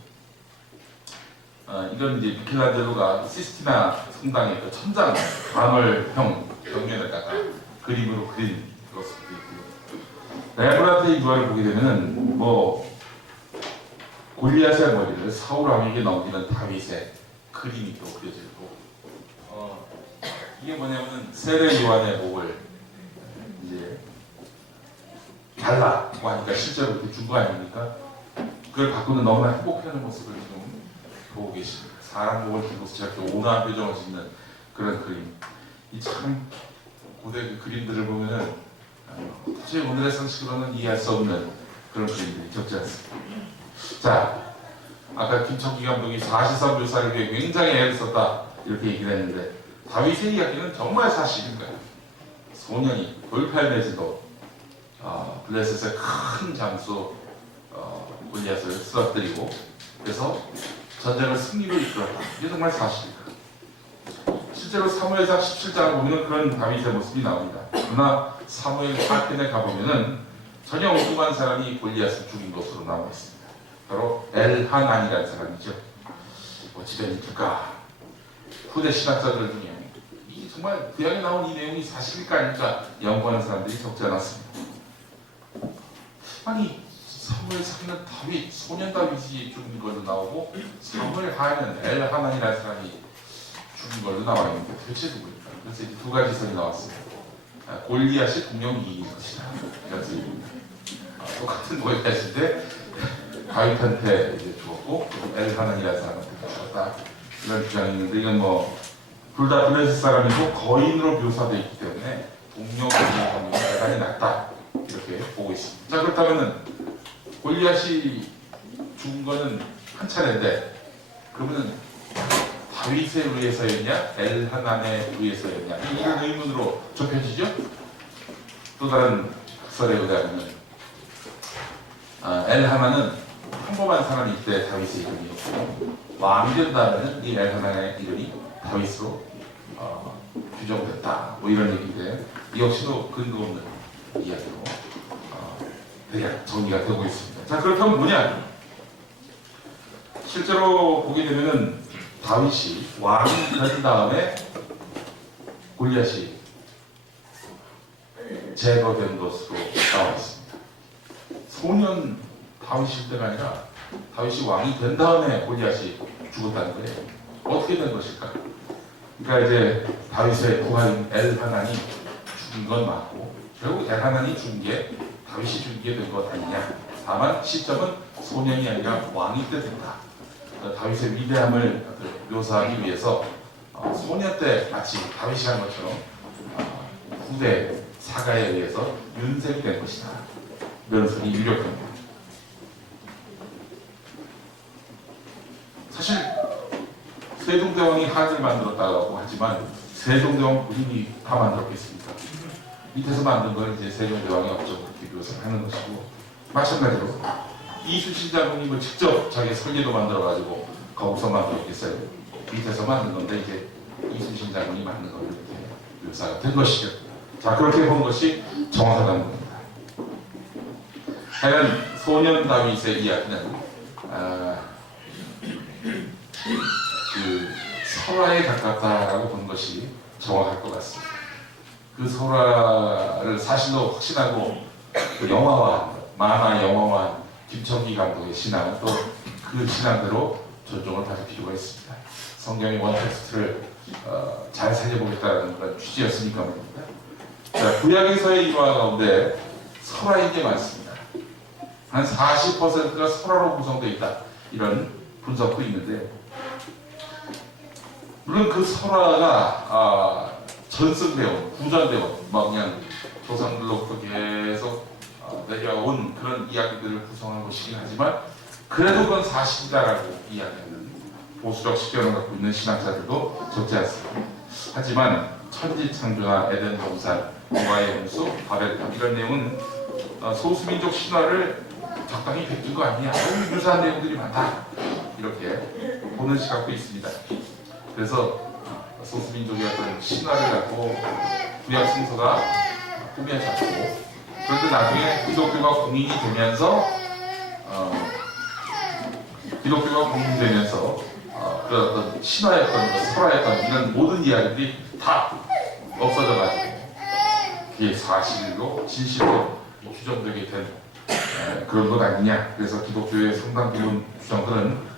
이건 이제 미켈란젤로가 시스티나 성당의 그 천장 광월형 벽면에다가 그림으로 그린 것으로 있고요. 레브란트의 유화를 보게 되면은 뭐 골리앗의 머리를 사울 왕에게 넘기는 다윗의 그림이 또 그려지고, 이게 뭐냐면은 세례 요한의 목을 이제 달라고 하니까 실제로 그렇게 준 거 아닙니까? 그걸 갖고는 너무나 행복해하는 모습을 좀 보고 계십니다. 사람 목을 들고 저렇게 온화한 표정을 짓는 그런 그림. 이 참 고대 그 그림들을 보면은 도저히 오늘의 상식으로는 이해할 수 없는 그런 그림들이 적지 않습니다. 자, 아까 김청기 감독이 사실상 묘사를 위해 굉장히 애를 썼다 이렇게 얘기를 했는데 다윗의 이야기는 정말 사실인가요? 소년이 돌팔매지도 블레셋의 큰 장수 골리앗을 쓰러뜨리고 그래서 전쟁을 승리로 이끌었다. 이게 정말 사실일까? 실제로 사무엘상 17장을 보면 그런 다윗의 모습이 나옵니다. 그러나 사무엘 4편에 가보면 전혀 엉뚱한 사람이 골리앗을 죽인 것으로 나와 있습니다. 바로 엘하난이라는 사람이죠. 어찌된 일일까? 후대 신학자들 중에 정말 구약에 나온 이 내용이 사실일까 아닐까 연구하는 사람들이 적지 않았습니다. 아니 사무엘상에는 다윗, 소년 다윗이 죽은 걸로 나오고 사무엘 하에는 엘하난이라는 사람이 죽은 걸로 나와 있는데 도대체 누구일까? 그래서 이제 두 가지 설이 나왔어요. 골리앗이 공룡이 이길 것이다. 그래서 똑같은 골리앗인데 다윗한테 이제 죽었고 엘하난이라는 사람한테 죽었다. 이런 주장이 있는데 이건 뭐 둘 다 블레셋 사람이고 거인으로 묘사되어 있기 때문에 동료 공룡이 대단히 낮다 이렇게 보고 있습니다. 자, 그렇다면은 골리앗이 죽은 거는 한 차례인데 그러면은 다윗에 의해서였냐 엘하난에 의해서였냐 이런 의문으로 좁혀지죠. 또 다른 설에 의하면 엘하난은 평범한 사람일 때 다윗의 이름이었고 왕이 된다면 이 엘하난의 이름이 다윗으로 규정됐다. 뭐 이런 얘기인데 이 역시도 근거 없는 이야기로 대략 정리가 되고 있습니다. 자, 그렇다면 뭐냐? 실제로 보게 되면은 다윗이 왕이 된 다음에 골리앗이 제거된 것으로 나와 있습니다. 소년 다윗일 때가 아니라 다윗이 왕이 된 다음에 골리앗이 죽었다는 거예요. 어떻게 된 것일까? 그러니까 이제 다윗의 부하인 엘하난이 죽은 건 맞고 결국 엘하난이 죽은 게 다윗이 죽게 된 것 아니냐. 다만 시점은 소년이 아니라 왕이 때 된다. 다윗의 위대함을 묘사하기 위해서 소년 때 마치 다윗이 한 것처럼 후대 사가에 의해서 윤색이 된 것이다. 면설이 유력합니다. 사실 세종대왕이 한을 만들었다고 하지만 세종대왕 본인이 다 만들었겠습니까? 밑에서 만든 걸 이제 세종대왕이 어쩌고 그렇게 묘사를 하는 것이고, 마찬가지로 이순신 장군님을 직접 자기 설계도 만들어가지고 거기서 만들었겠어요. 밑에서 만든 건데 이제 이순신 장군이 만든 걸 이렇게 묘사가 된 것이죠. 자, 그렇게 본 것이 정확하다는 겁니다. 하여간 소년 다윗의 이야기는 그 설화에 가깝다라고 본 것이 정확할 것 같습니다. 그 설화를 사실로 확신하고 그 영화화, 만화 영화화 김청기 감독의 신앙은 또 그 신앙대로 존중을 받을 필요가 있습니다. 성경의 원텍스트를 잘 살려보겠다는 그런 취지였으니까 말입니다. 자, 구약에서의 일화 가운데 설화인 게 많습니다. 한 40%가 설화로 구성되어 있다. 이런 분석도 있는데, 물론 그 설화가 전승되어 구전되어 막 그냥 조상들로부터 계속 내려온 그런 이야기들을 구성한 것이긴 하지만 그래도 그건 사실이다라고 이야기하는 보수적 시견을 갖고 있는 신학자들도 적지 않습니다. 하지만 천지창조나 에덴 동산, 노아의 홍수, 바벨탑 이런 내용은 소수민족 신화를 적당히 베낀 거 아니냐, 유사한 내용들이 많다 이렇게 보는 시각도 있습니다. 그래서 소수민족의 어떤 신화를 갖고 구약 성서가 꾸며졌고, 그런데 나중에 기독교가 공인이 되면서 그런 어떤 신화였던 설화였던 이런 모든 이야기들이 다 없어져가지고 그게 사실로 진실로 규정되게 된 그런 것 아니냐. 그래서 기독교의 상당 부분 주장들은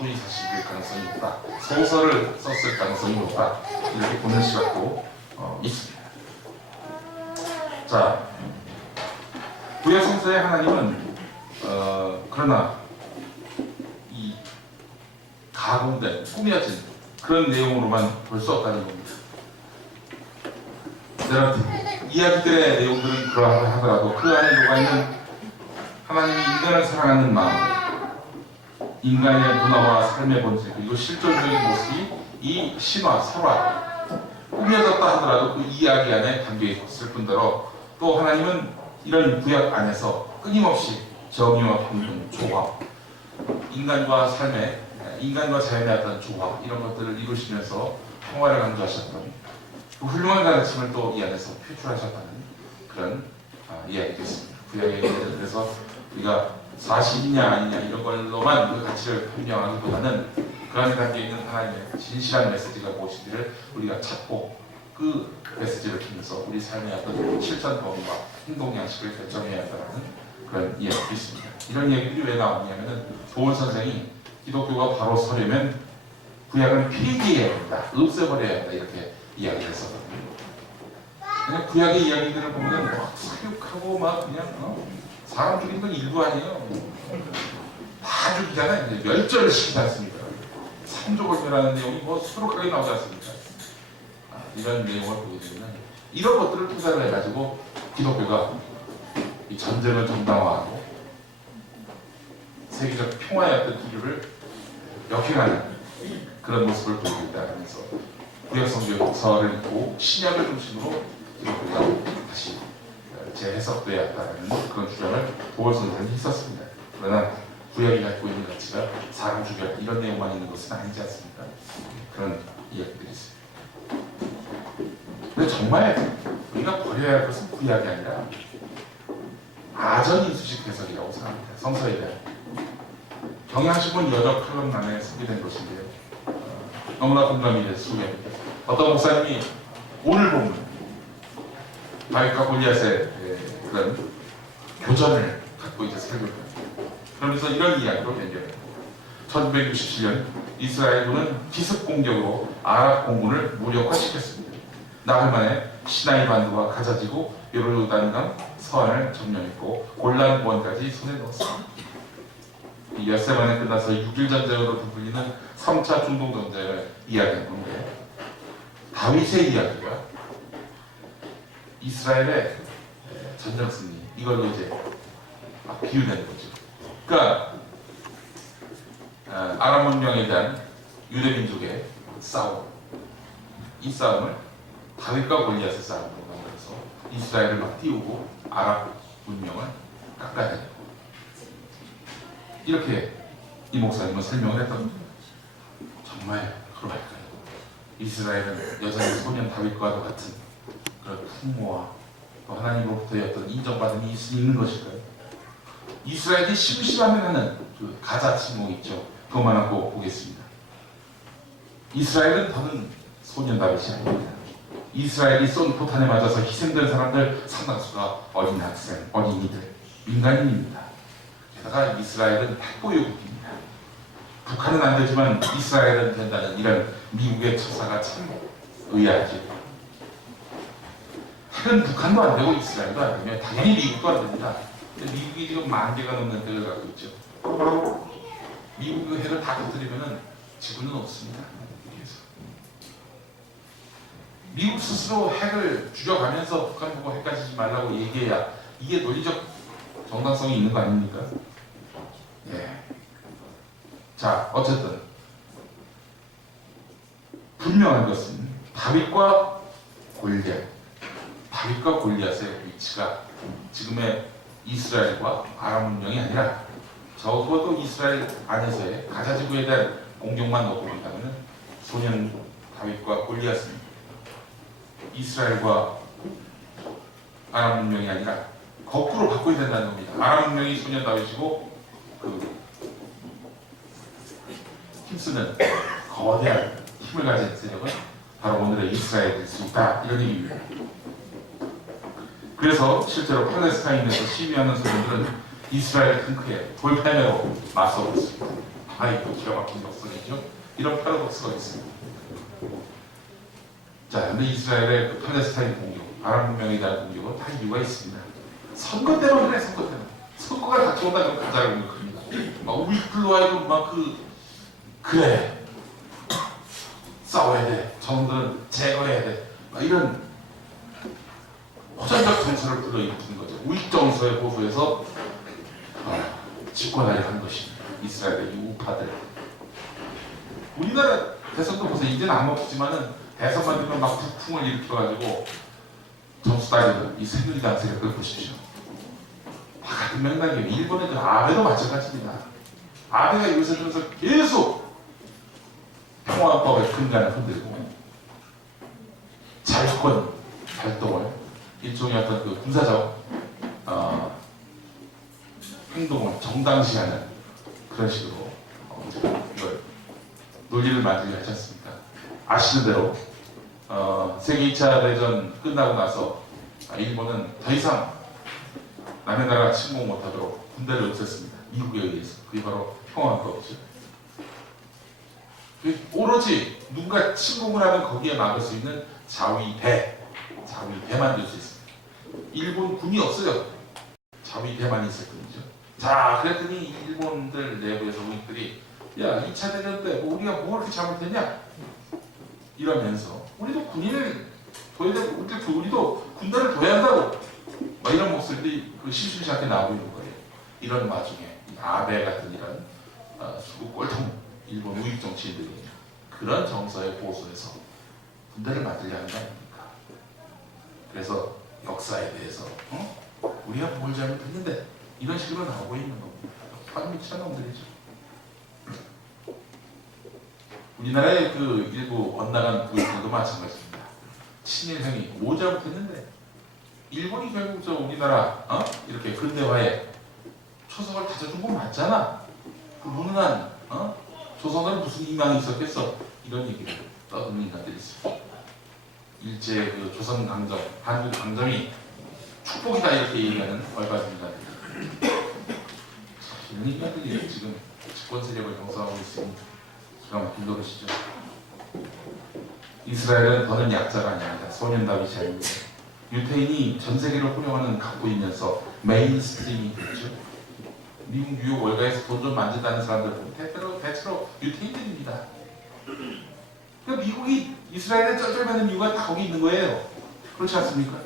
허위 사실일 가능성이 높다, 소설을 썼을 가능성이 높다, 이렇게 보는 시각도 있습니다. 자, 구약 성서의 하나님은 그러나 이 가공된, 꾸며진 그런 내용으로만 볼 수 없다는 겁니다. 이야기들의 내용들은 그러하더라도 그 안에 녹아있는 하나님이 인간을 사랑하는 마음, 인간의 문화와 삶의 본질, 그리고 실존적인 모습이 이 신화, 설화, 꾸며졌다 하더라도 그 이야기 안에 담겨있을 뿐더러 또 하나님은 이런 구약 안에서 끊임없이 정의와 평등, 조화, 인간과 삶의, 인간과 자연의 어떤 조화 이런 것들을 이루시면서 평화를 강조하셨던 그 훌륭한 가르침을 또 이 안에서 표출하셨다는 그런 이야기겠습니다. 구약의 그래서 우리가 사실이냐 아니냐 이런 걸로만 그 가치를 판명하기보다는 그 안에 담겨있는 하나님의 진실한 메시지가 무엇인지를 우리가 찾고 그 메시지를 통해서 우리 삶의 어떤 실천 범위와 행동 양식을 결정해야 한다는 그런 이야기도 있습니다. 이런 얘기들이 왜 나오냐면은 도울 선생이 기독교가 바로 서려면 구약은 폐기해야 한다, 없애버려야 한다 이렇게 이야기를 했었거든요. 그냥 구약의 이야기들을 보면 막 사육하고 막 그냥 사람 죽이는 건 일부 아니에요. 다 죽이잖아요. 이제 멸절을 시키지 않습니까? 삼조골멸하는 내용이 뭐 수록하게 나오지 않습니까? 이런 내용을 보게 되면 이런 것들을 투자를 해가지고 기독교가 이 전쟁을 정당화하고 세계적 평화의 어떤 기류를 역행하는 그런 모습을 보이고 있다면서 구약 성경서를 읽고 신약을 중심으로 기독교가 다시 재해석돼야 한다는 그런 주장을 도울 선생님이 했었습니다. 그러나 구약이 갖고 있는 가치가 사람 죽여 이런 내용만 있는 것은 아니지 않습니까? 그런 이야기들이 있습니다. 근데 정말 우리가 버려야 할 것은 구약이 아니라 아전인수식 해석이라고 생각합니다. 성서에 대한 경향식은 여러 칼럼 안에 소개된 것인데요. 너무나 공감이 돼서 소개합니다. 어떤 목사님이 오늘 보면 다윗과 골리앗의 그런 교전을 갖고 이제 살고 있다. 그러면서 이런 이야기로 변경해요. 1967년 이스라엘군은 기습 공격으로 아랍 공군을 무력화시켰습니다. 나흘 만에 시나이 반도와 가자지구, 요르단강 서안을 점령했고 골란 구원까지 손에 넣었습니다. 이 엿새 만에 끝나서 6일 전쟁으로 불리는 3차 중동 전쟁을 이야기한 건데 다윗의 이야기가 이스라엘의 전쟁 승리 이걸로 이제 비유되는 거죠. 그러니까 아랍 문명에 대한 유대 민족의 싸움, 이 싸움을 다윗과 골리앗의 싸움으로 만들어서 이스라엘을 막 띄우고 아랍 문명을 깎아야 돼요. 이렇게 이 목사님은 설명을 했던 겁니다. 정말 그럴까요? 이스라엘은 여전히 소년 다윗과도 같은 그런 풍모와 또 하나님으로부터의 어떤 인정받음이 있는 것일까요? 이스라엘이 심심하면 하는 그 가자 침묵 있죠. 그것만 하고 보겠습니다. 이스라엘은 더는 소년 다윗이 아닙니다. 이스라엘이 쏜 포탄에 맞아서 희생된 사람들 상당수가 어린 학생, 어린이들, 민간인입니다. 게다가 이스라엘은 핵보유국입니다. 북한은 안 되지만 이스라엘은 된다는 이런 미국의 처사가 참 의아하죠. 핵은 북한도 안 되고 이스라엘도 안 되면 당연히 미국도 안 됩니다. 미국이 지금 10,000개가 넘는 핵을 갖고 있죠. 미국의 핵을 다 터뜨리면 지구는 없습니다. 그래서 미국 스스로 핵을 줄여가면서 북한 보고 핵 가지지 말라고 얘기해야 이게 논리적 정당성이 있는 거 아닙니까? 예. 자, 어쨌든 분명한 것은 다윗과 골리앗의 위치가 지금의 이스라엘과 아랍 문명이 아니라 적어도 이스라엘 안에서의 가자지구에 대한 공격만 놓고 본다면 소년 다윗과 골리앗은 이스라엘과 아랍 문명이 아니라 거꾸로 바꿔야 된다는 겁니다. 아랍 문명이 소년 다윗이고 그 힘쓰는 거대한 힘을 가진 세력은 바로 오늘의 이스라엘일 수 있다. 이런 얘기입니다. 그래서 실제로 팔레스타인에서 시위하는 소년들은 이스라엘 탱크에 돌팔매로 맞서고 있습니다. 아이고 기가 막힌 역설이죠. 이런 패러독스가 있습니다. 자, 근데 이스라엘의 그 팔레스타인 공격, 아랍 문명에 대한 공격은 다 이유가 있습니다. 선거 때문에 선거 때문에. 선거가 닥쳐온다 그러면 가자를 공격합니다. 막 우익불로와도 막 그래 싸워야 돼. 저놈들은 제거해야 돼. 막 이런 호전적 정서를 불러일으키는 거죠. 우익 정서에 호소해서 집권하려 한 것입니다. 이스라엘의 이 우파들. 우리나라 대선도 보세요. 이제는 안 먹히지만은 대선만 되면 막 북풍을 일으켜가지고 점수 따지는 이 새누리당 세력을 보십시오. 같은 맥락이에요. 일본의 그 아베도 마찬가지입니다. 아베가 이것을 들면서 계속 평화법의 근간을 흔들고 자유권 활동을 일종의 어떤 그 군사적 행동을 정당시하는 그런 식으로 이걸 논리를 만들게 하지 않습니까? 아시는 대로 세계 2차 대전 끝나고 나서 일본은 더 이상 남의 나라가 침공 못하도록 군대를 없앴습니다. 미국에 의해서. 그게 바로 평화법이죠. 오로지 누군가 침공을 하면 거기에 막을 수 있는 자위대 만들 수 있습니다. 일본 군이 없어요. 자위대만 있을 뿐이죠. 자, 그랬더니 일본들 내부에서 우익들이 야, 2차 대전 때 우리가 뭐 그렇게 잘못했냐? 이러면서 우리도 군인을 둬야 되고 우리도 군대를 둬야 한다고 막 이런 목소리들이 그 심심찮게 나오고 있는 거예요. 이런 와중에 아베 같은 이런 수구 꼴통 일본 우익 정치인들이 그런 정서에 보수해서 군대를 만들려 하는 거 아닙니까? 그래서 역사에 대해서 우리가 뭘 잘못했는데 이런 식으로 나오고 있는 겁니다. 판미치한 놈들이죠. 우리나라의 그 일부 엇나간 우익들도 마찬가지입니다. 친일행위 뭐 잘못했는데 일본이 결국 저 우리나라 이렇게 근대화에 초석을 다져준 건 맞잖아. 그 무능한 조선은 무슨 희망이 있었겠어. 이런 얘기를 떠드는 인간들이 있습니다. 일제 그 조선 강점, 한국 강점이 축복이다 이렇게 얘기하는 얼빠진 인간들. 이런 인간들이 지금 집권 세력을 형성하고 있으니 기가 막힌 노릇이죠. 이스라엘은 더는 약자가 아닙니다. 소년 다윗이 아닙니다. 유태인이 전 세계를 호령하는 각부이면서 메인스트림이 됐죠. 미국 뉴욕 월가에서 돈 좀 만진다는 사람들 보면 대체로 유태인들입니다. 그러니까 미국이 이스라엘에 쩔쩔매는 이유가 다 거기 있는 거예요. 그렇지 않습니까?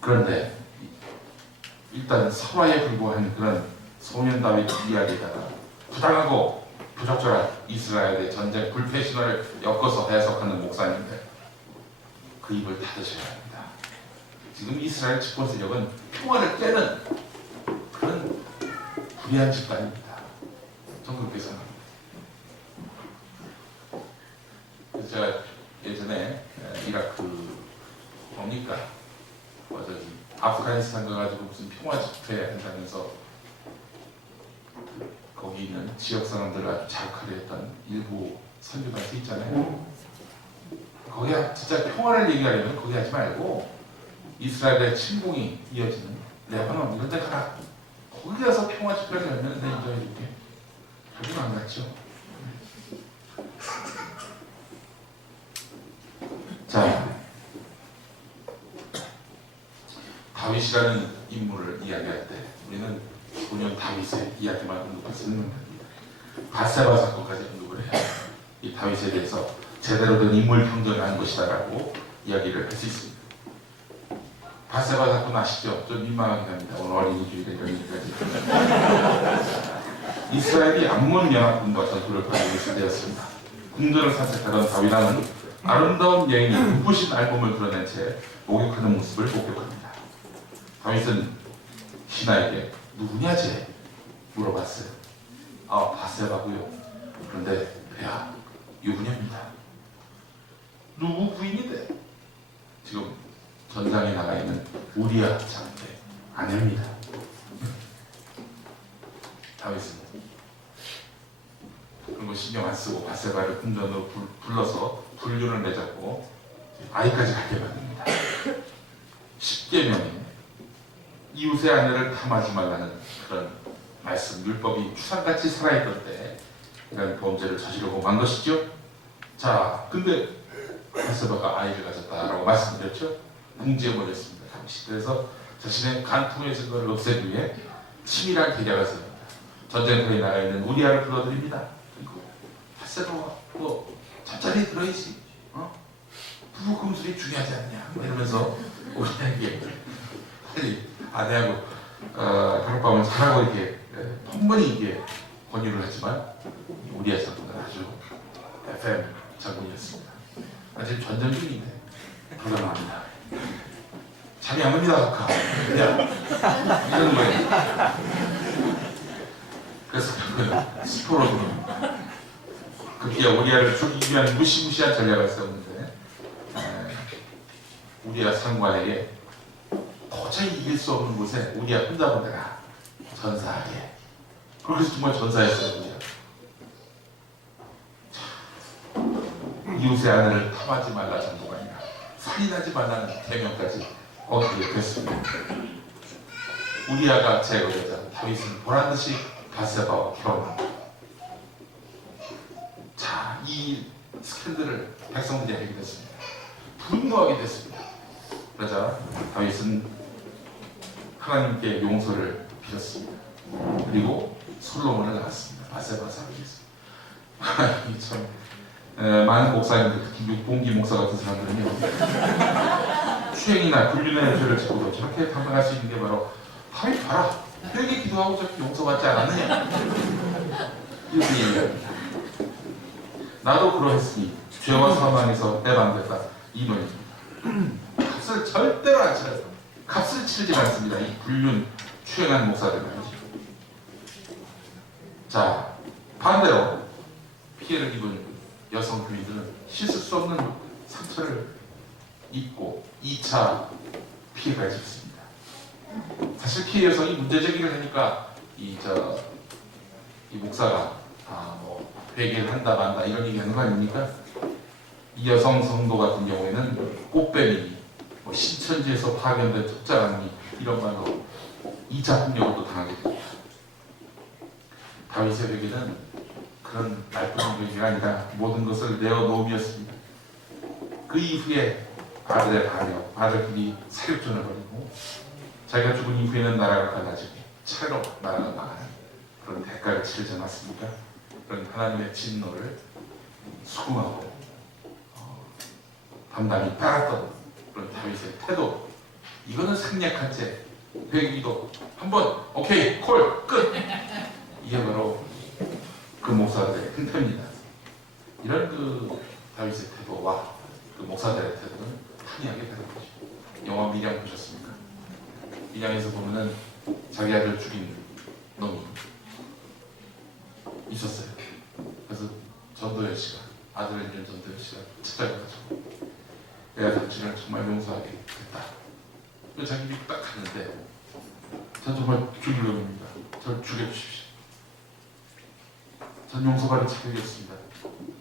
그런데 일단 설화에 불과한 그런 소년 다윗 이야기에다가 부당하고 부적절한 이스라엘의 전쟁 불패 신화를 엮어서 해석하는 목사님들, 그 입을 닫으셔야 합니다. 지금 이스라엘 집권 세력은 평화를 깨는 그런 불의한 집단입니다. 저는 그렇게 생각합니다. 그래서 제가 예전에 이라크 뭡니까? 아프가니스탄 가가지고 무슨 평화 집회 한다면서 거기 있는 지역 사람들을 아주 자극하려 했던 일부 선교단체 있잖아요. 거기 진짜 평화를 얘기하려면 거기 하지 말고 이스라엘의 침공이 이어지는 레바논 이런 데 가라. 거기 가서 평화 집회를 하면 내 인정해줄게. 거기는 안 갔죠. 자, 다윗이라는 인물을 이야기할 때 우리는 본연 다윗의 이야기만 언급할 수 있는 겁니다. 밧세바 사건까지 언급을 해야 이 다윗에 대해서 제대로 된 인물 평정을 한 것이다라고 이야기를 할 수 있습니다. 밧세바 사건 아시죠? 좀 민망하긴 합니다. 오늘 어린이 주일에 이런 얘기까지. 이스라엘이 암몬 연합군과 전투를 벌이고 있을 때였습니다. 궁전을 산책하던 다윗왕은 아름다운 여인이 눈부신 알몸을 드러낸 채 목욕하는 모습을 목격합니다. 다윗은 신하에게 누구냐 쟤? 물어봤어요. 아, 밧세바고요. 그런데 야, 유부녀입니다. 누구 부인인데? 지금 전장에 나가 있는 우리아 장대 아내입니다. 다윗은 그런 거 신경 안 쓰고 밧세바를 궁전으로 불러서 불륜을 맺었고 아이까지 갖게 만듭니다. 10계명에 이웃의 아내를 탐하지 말라는 그런 말씀, 율법이 추상같이 살아있던 때 이런 범죄를 저지르고 만 것이죠. 자, 근데 밧세바가 아이를 가졌다라고 말씀드렸죠. 궁지해버렸습니다. 당시. 그래서 자신의 간통의 증거를 없애기 위해 치밀한 계략을 세웁니다. 전쟁터에 나가 있는 우리아를 불러들입니다. 그리고 밧세바가 뭐 잠자리에 들어있지. 부부 금술이 중요하지 않냐. 이러면서 우리아에게 빨리 아내하고 하룻밤을 자라고 이렇게 뻔뻔히 이게 권유를 하지만 우리아 장군은 아주 FM 장군이었습니다. 아직 전쟁 중인데 불가능합니다. 잠이 안 옵니다, 석하. 그냥 이런 거예요. 그래서 결국은 스포로 들어옵니다. 급기야 우리아를 죽이기 위한 무시무시한 전략을 세웠는데 우리아 상관에게 도저히 이길 수 없는 곳에 우리아 혼자 보내라. 전사하게. 그래서 정말 전사했어요. 우리아. 이웃의 아내를 탐하지 말라 정도가 아니라 살인하지 말라는 계명까지 얻게 됐습니다. 우리아가 제거되자 다윗은 보란듯이 밧세바와 결혼합니다. 자, 이 스캔들을 백성들이 알게 됐습니다. 분노하게 됐습니다. 그러자 다윗은 하나님께 용서를 빌었습니다. 그리고 솔로몬을 낳았습니다. 밧세바 사귀었습니다. 이 참 많은 목사님들, 특히 육봉기 목사 같은 사람들은요 추행이나 불륜의 죄를 짓고도 저렇게 감당할 수 있는 게 바로 다윗 봐라, 회개 기도하고 저렇게 용서받지 않았느냐 이렇게 얘기합니다. 나도 그러했으니 죄와 사망에서 빼방됐다 이 말입니다. 값을 절대로 안 치러서 값을 치르지 않습니다. 이 불륜 추행한 목사들 말이죠. 자, 반대로 피해를 입은 여성 교인들은 씻을 수 없는 상처를 입고 2차 피해까지 입습니다. 사실 피해 여성이 문제 제기를 하니까 이 목사가 뭐 회개를 한다 만다 이런 얘기 하는 거 아닙니까? 이 여성 성도 같은 경우에는 꽃뱀이 뭐 신천지에서 파견된 쫓아가니 이런 말로 2차 폭력을 또 당하게 됩니다. 다윗의 회개는 그런 나쁜 회개가 아니라 모든 것을 내어놓음이었습니다. 그 이후에 아들의 반역, 아들들이 사륙전을 벌이고 자기가 죽은 이후에는 나라가 갈라지고 차례로 나라가 망하는 그런 대가를 치르지 않았습니까? 그런 하나님의 진노를 수긍하고 담담히 따랐던 그런 다윗의 태도, 이거는 생략한 채 회개기도 한번 오케이 콜 끝, 이게 바로 그 목사들의 행태입니다. 이런 그 다윗의 태도와 그 목사들의 태도는 한이하게 다른 것이죠. 영화 미량 보셨습니까? 미량에서 보면은 자기 아들 죽인 놈이 있었어요. 그래서 전도연 씨가, 아들을 잃은 전도연 씨가 찾아가가지고 내가 당신을 정말 용서하게 됐다. 자기 집에 딱 갔는데 전 정말 죽일 놈입니다. 저를 죽여주십시오. 전 용서받을 자격이 없습니다.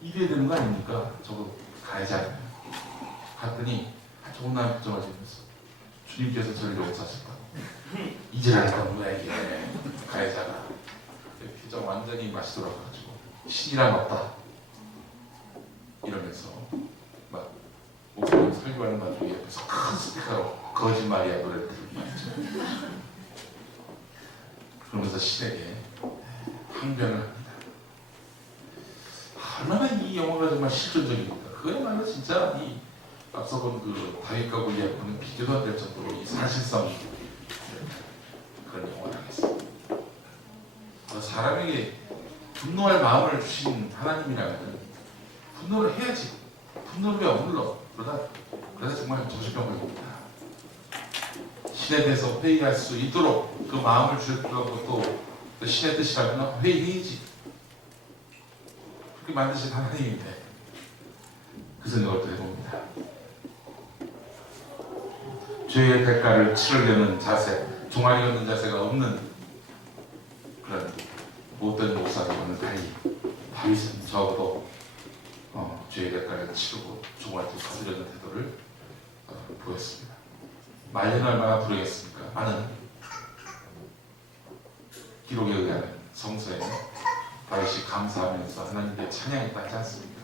이래야 되는 거 아닙니까? 저거 가야지 않나요? 갔더니 좋은 날 표정을 지으면서 주님께서 저를 용서하셨다고. 이제라는 건 뭐야 이게. 가해자가 표정 완전히 맛이 돌아가가지고 신이란 없다 이러면서 막 목사님 설교하는 와중에 옆에서 큰 스피커로 거짓말이야 노래를 부르기 했죠. 그러면서 신에게 항변을 합니다. 얼마나 이 영화가 정말 실존적입니까? 그야말로 진짜 이 앞서 본 그 다윗과 골리앗과는 비교도 안 될 정도로 이 사실성 그런 영화를 하겠습니다. 사람에게 분노할 마음을 주신 하나님이라면 분노를 해야지. 분노를 왜 억눌러? 그러다 정말 정신병 걸립니다. 신에 대해서 회의할 수 있도록 그 마음을 주셨던 것도 신의 뜻이라면 회의해야지. 그렇게 만드신 하나님인데 그 생각을 또 해봅니다. 죄의 대가를 치르려는 자세, 종아리 걷는 자세가 없는 그런 못된 목사님과는 달리 다윗은 적어도 죄의 대가를 치르고 종아리를 거두려는 태도를 보였습니다. 말년 얼마나 부르겠습니까? 많은 기록에 의하면 성서에는 다윗이 감사하면서 하나님께 찬양했다 하지 않습니까?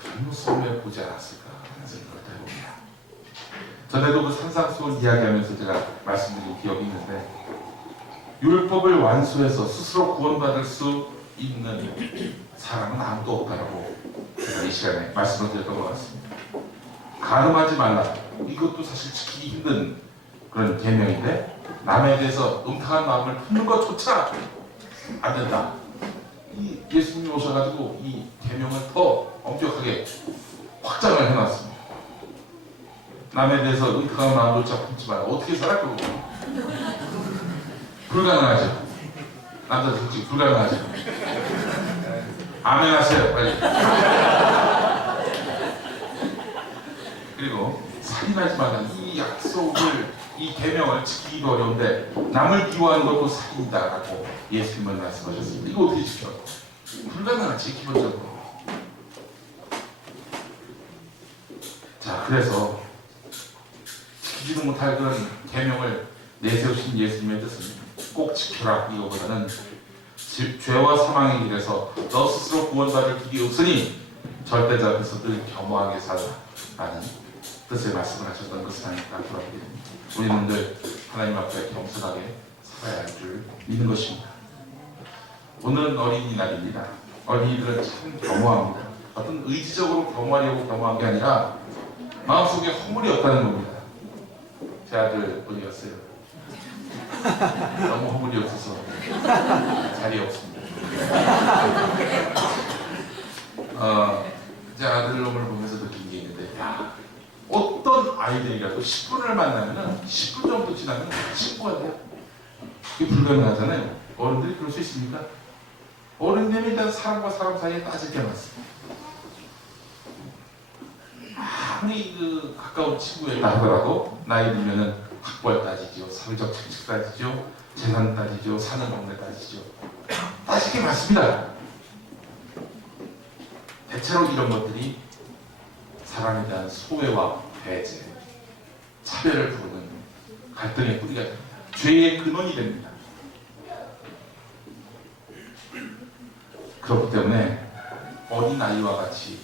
그런 모습을 보지 않았을까 하는 생각을 해봅니다. 전에도 그 산상수훈 이야기하면서 제가 말씀드린 기억이 있는데 율법을 완수해서 스스로 구원받을 수 있는 사람은 아무도 없다라고 제가 이 시간에 말씀을 드렸던 것 같습니다. 간음하지 말라. 이것도 사실 지키기 힘든 그런 계명인데 남에 대해서 음탕한 마음을 품는 것조차 안 된다. 이 예수님이 오셔가지고 이 계명을 더 엄격하게 확장을 해놨습니다. 남에 대해서 음탕한 마음조차 품지 말라. 어떻게 살아 그거? 불가능하죠. 남자 솔직히 불가능하죠. 아멘 하세요 빨리. 그리고 살인하지 말라는 이 약속을, 이 계명을 지키기도 어려운데 남을 미워하는 것도 살인이다라고 예수님은 말씀하셨습니다. 이거 어떻게 지켜? 불가능하지 기본적으로. 자, 그래서 지키지도 못할 그런 계명을 내세우신 예수님의 뜻은 꼭 지켜라 이거보다는 죄와 사망의 길에서 너 스스로 구원받을 길이 없으니 절대자 앞에서 늘 겸허하게 살라라는 뜻의 말씀을 하셨던 것은 아닐까 그렇게 됩니다. 우리는 늘 하나님 앞에 겸손하게 살아야 할 줄 믿는 것입니다. 오늘은 어린이날입니다. 어린이들은 참 겸허합니다. 어떤 의지적으로 겸허하려고 겸허한 게 아니라 마음속에 허물이 없다는 겁니다. 제 아들 어디 갔어요? 너무 허물이 없어서 자리에 없습니다. 제 아들 놈을 보면서 느낀 게 있는데, 야, 어떤 아이들이라도 10분을 만나면 10분 정도 지나면 친구가 돼요. 그게 불가능하잖아요. 어른들이 그럴 수 있습니까? 어른들이 일단 사람과 사람 사이에 따질 게 많습니다. 아무리 그 가까운 친구였다 하더라도 나이 들면은 학벌 따지죠, 사회적 chức 따지죠, 재산 따지죠, 사는 동네 따지죠. 따지게 많습니다. 대체로 이런 것들이 사람에 대한 소외와 배제, 차별을 부르는 갈등의 뿌리가 됩니다. 죄의 근원이 됩니다. 그렇기 때문에 어린 아이와 같이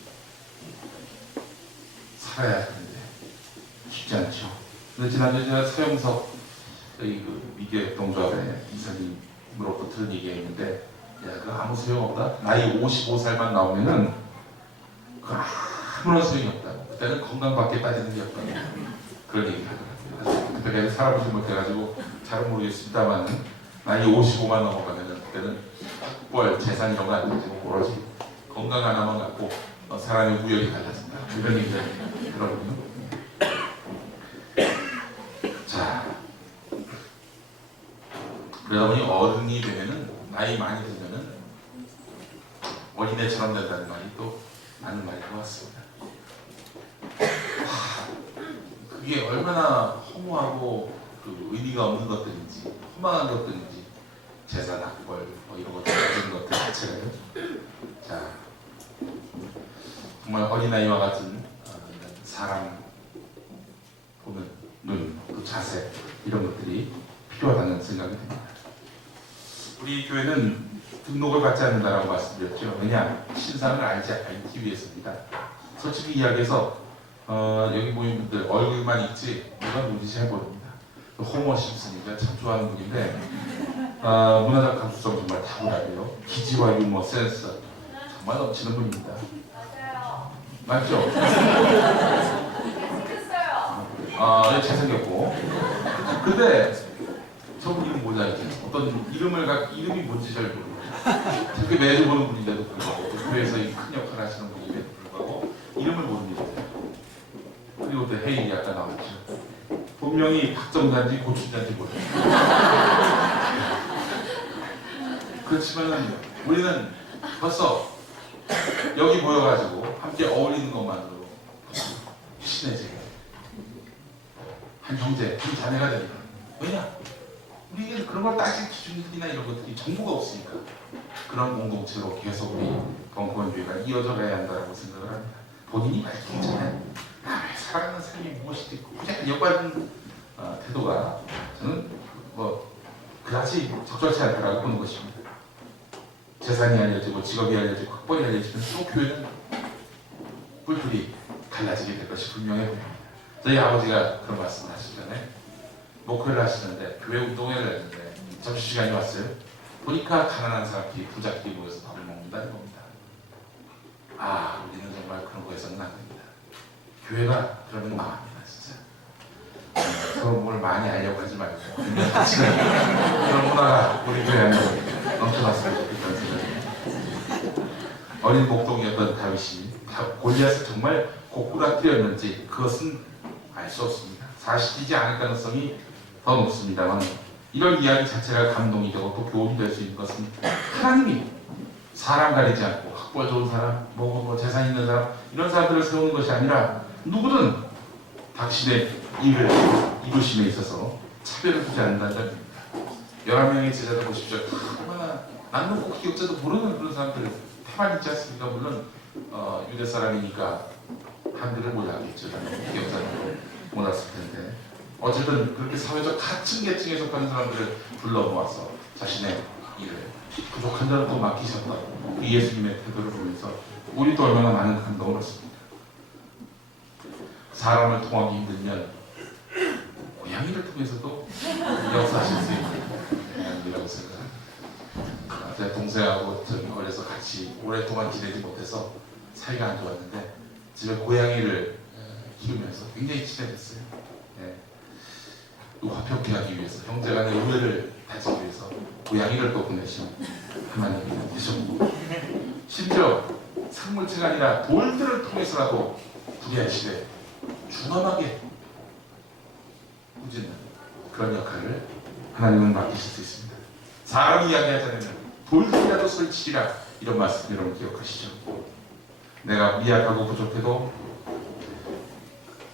살아야 하는데 쉽지 않죠. 근데 지난주에 제가 서영석 저희 그 미디어 동조합의 이사님으로부터 들은 얘기가 있는데, 야, 그 아무 소용없다. 나이 55살만 나오면은 그 아무런 소용이 없다고. 그때는 건강밖에 빠지는 게 없다고. 그런 얘기를 하더라고요. 그때 내가 살아보지 못해가지고 잘은 모르겠습니다만 나이 55만 넘어가면은 그때는 학벌, 재산 이런 거 안 되고 오로지 건강 하나만 갖고 사람의 우열이 달라진다. 이런 얘기를 들었거든요. 자, 그러다 보니 어른이 되면은 나이 많이 들면은 어린애처럼 된다는 말이 또 맞는 말인 것 같습니다. 그게 얼마나 허무하고 그 의미가 없는 것들인지, 허망한 것들인지, 재산, 학벌 뭐 이런 것들 가진 것들 자체가요. 자, 정말 어린아이와 같은 사람 보는 눈, 또 자세 이런 것들이 필요하다는 생각이 듭니다. 우리 교회는 등록을 받지 않는다라고 말씀드렸죠. 왜냐? 신상을 알기 위해서입니다. 솔직히 이야기해서 여기 모인 분들 얼굴만 있지 누가 누군지 잘 모릅니다. 호모 심슨이가 참 좋아하는 분인데 문화적 감수성 정말 탁월하고요. 기지와 유머, 센스 정말 넘치는 분입니다. 맞죠? 네, 잘생겼고. 근데 저분 이름 뭐냐 이제 어떤 이름이 뭔지 잘 모르고 저렇게 매주 보는 분인데도 불구하고 교회에서 큰 역할을 하시는 분인데도 불구하고 이름을 모릅니다. 그리고 또 헤일이 아까 나왔죠. 분명히 박정자인지 고춘자인지 모르겠어요. 그렇지만은 우리는 벌써 여기 모여가지고 함께 어울리는 것만으로 친해지고 한 형제, 한 자매가 됩니다. 왜냐? 우리는 그런 걸 따질 기준이나 이런 것들이 정보가 없으니까 그런 공동체로 계속 우리 벙커원교회가 이어져 가야 한다고 생각을 합니다. 본인이 밝히기 전에 남의 살아가는 삶이 무엇이 있고 그냥 이어받은 태도가 저는 뭐 그다지 적절치 않다라고 보는 것입니다. 재산이 알려지고 직업이 알려지고 학벌이 알려지면 또 교회는 뿔뿔이 갈라지게 될 것이 분명해 보입니다. 저희 아버지가 그런 말씀을 하시잖아요. 목회를 하시는데 교회 운동회를 했는데 점심시간이 왔어요. 보니까 가난한 사람끼리 부자끼리 모여서 밥을 먹는다는 겁니다. 아, 우리는 정말 그런 거에서는 안 됩니다. 교회가 그러면 망합니다, 진짜. 서로 뭘 많이 알려고 하지 말고 그런 문화가 우리 교회 안에 넘쳐났으면 좋겠다는 생각입니다. 어린 목동이었던 다윗이 골리앗을 정말 고꾸라뜨렸는지 그것은 알 수 없습니다. 사실이지 않을 가능성이 더 높습니다만 이런 이야기 자체가 감동이 되고 또 교훈이 될 수 있는 것은 하나님이 사람 가리지 않고 학벌 좋은 사람, 뭐 재산 있는 사람 이런 사람들을 세우는 것이 아니라 누구든 당신의 일을 이루심에 있어서 차별을 두지 않는다는 점입니다. 11명의 제자들 보십시오. 얼마나 남녀고 기억자도 모르는 그런 사람들 태반 있지 않습니까? 물론 유대 사람이니까 한글을 몰랐겠죠. 기억자는 몰랐을 텐데 어쨌든 그렇게 사회적 하층 계층에 속하는 사람들을 불러 모아서 자신의 일을 부족한 자는 또 맡기셨다고 그 예수님의 태도를 보면서 우리도 얼마나 많은 감동을 얻습니다. 사람을 통하기 힘들면 고양이를 통해서도 역사하실 수 있는 고양이라고 생각합니다. 제 동생하고 저기 어려서 같이 오랫동안 지내지 못해서 사이가 안 좋았는데 집에 고양이를 키우면서 굉장히 친해졌어요. 네. 화평케 하기 위해서 형제간의 우애를 다지기 위해서 고양이를 또 보내신 하나님이 되셨고 심지어 생물체가 아니라 돌들을 통해서라도 불의한 시대에 준엄하게 꾸짖는 그런 역할을 하나님은 맡기실 수 있습니다. 사람이 이야기하지 않으면 돌들이라도 설치리라 이런 말씀 여러분 기억하시죠? 내가 미약하고 부족해도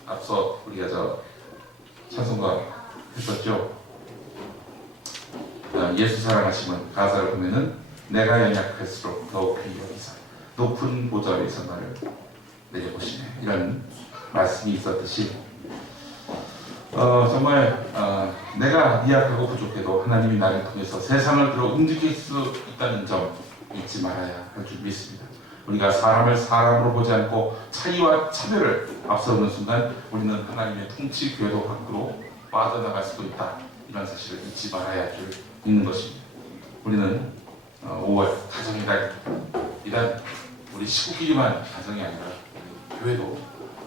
앞서 우리가 찬송가 했었죠. 예수 사랑하시면 가사를 보면은 내가 연약할수록 더욱 귀히 여기사 높은 보좌에서 나를 내려보시네, 이런 말씀이 있었듯이 정말 내가 미약하고 부족해도 하나님이 나를 통해서 세상을 들어 움직일 수 있다는 점 잊지 말아야 할 줄 믿습니다. 우리가 사람을 사람으로 보지 않고 차이와 차별을 앞서는 순간 우리는 하나님의 통치 궤도 밖으로 빠져나갈 수도 있다, 이런 사실을 잊지 말아야 할 줄 믿는 것입니다. 우리는 5월 가정의 달, 이단 우리 식구끼리만 가정이 아니라 우리 교회도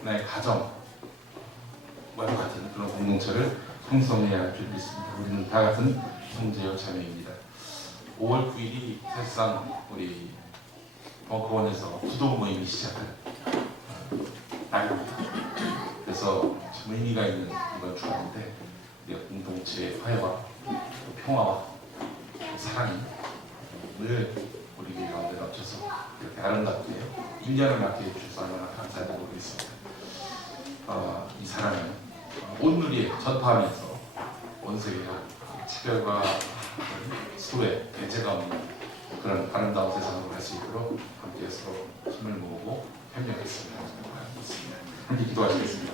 하나의 가정과 같은 그런 공동체를 형성해야 할 줄 믿습니다. 우리는 다 같은 형제요 자매입니다. 5월 9일이 사실상 우리 벙커원에서 기도 모임이 시작한 날입니다. 그래서 참 의미가 있는 이번 주간인데 우리 공동체의 화해와 평화와 사랑이 늘 우리 교회 가운데 넘쳐서 이렇게 아름답게 1년을 맞게 해주셔서 얼마나 감사하다고 모르겠습니다. 이 사랑은 온누리에 전파하면서 온 세계가 차별과 수혜, 배제가 없는 그런 아름다운 세상으로 갈 수 있도록 함께 서로 힘을 모으고 협력했으면 하겠습니다. 함께 기도하시겠습니다.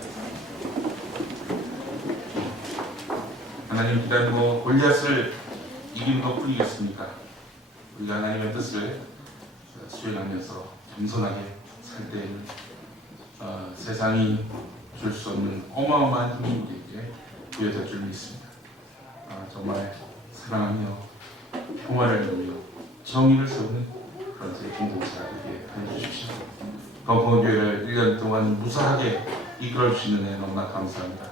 하나님, 기다리고 골리앗을 이김도 풀리겠습니까? 우리가 하나님의 뜻을 수행하면서 겸손하게 살 때에는 세상이 줄 수 없는 어마어마한 힘이 우리에게 부여될 줄 믿습니다. 정말 사랑하며 평화를 누리며 정의를 세우는 그런 저희 공동체가 되게 해주십시오. 벙커원교회를 1년 동안 무사하게 이끌어주시는 애 너무나 감사합니다.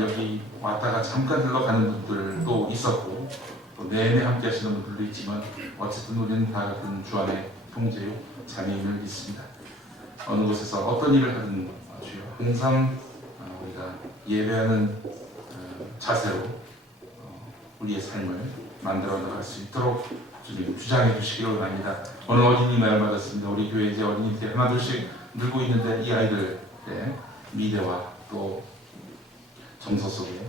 여기 왔다가 잠깐 들러가는 분들도 있었고 또 내내 함께 하시는 분들도 있지만 어쨌든 우리는 다 같은 주 안에 형제요 자매임을 믿습니다. 어느 곳에서 어떤 일을 하든 주여 항상 우리가 예배하는 자세로 우리의 삶을 만들어 나갈 수 있도록 주님 주장해 주시기를 원합니다. 오늘 어린이날 맞았습니다. 우리 교회 이제 어린이들 하나둘씩 늘고 있는데 이 아이들의 미래와 또 정서 속에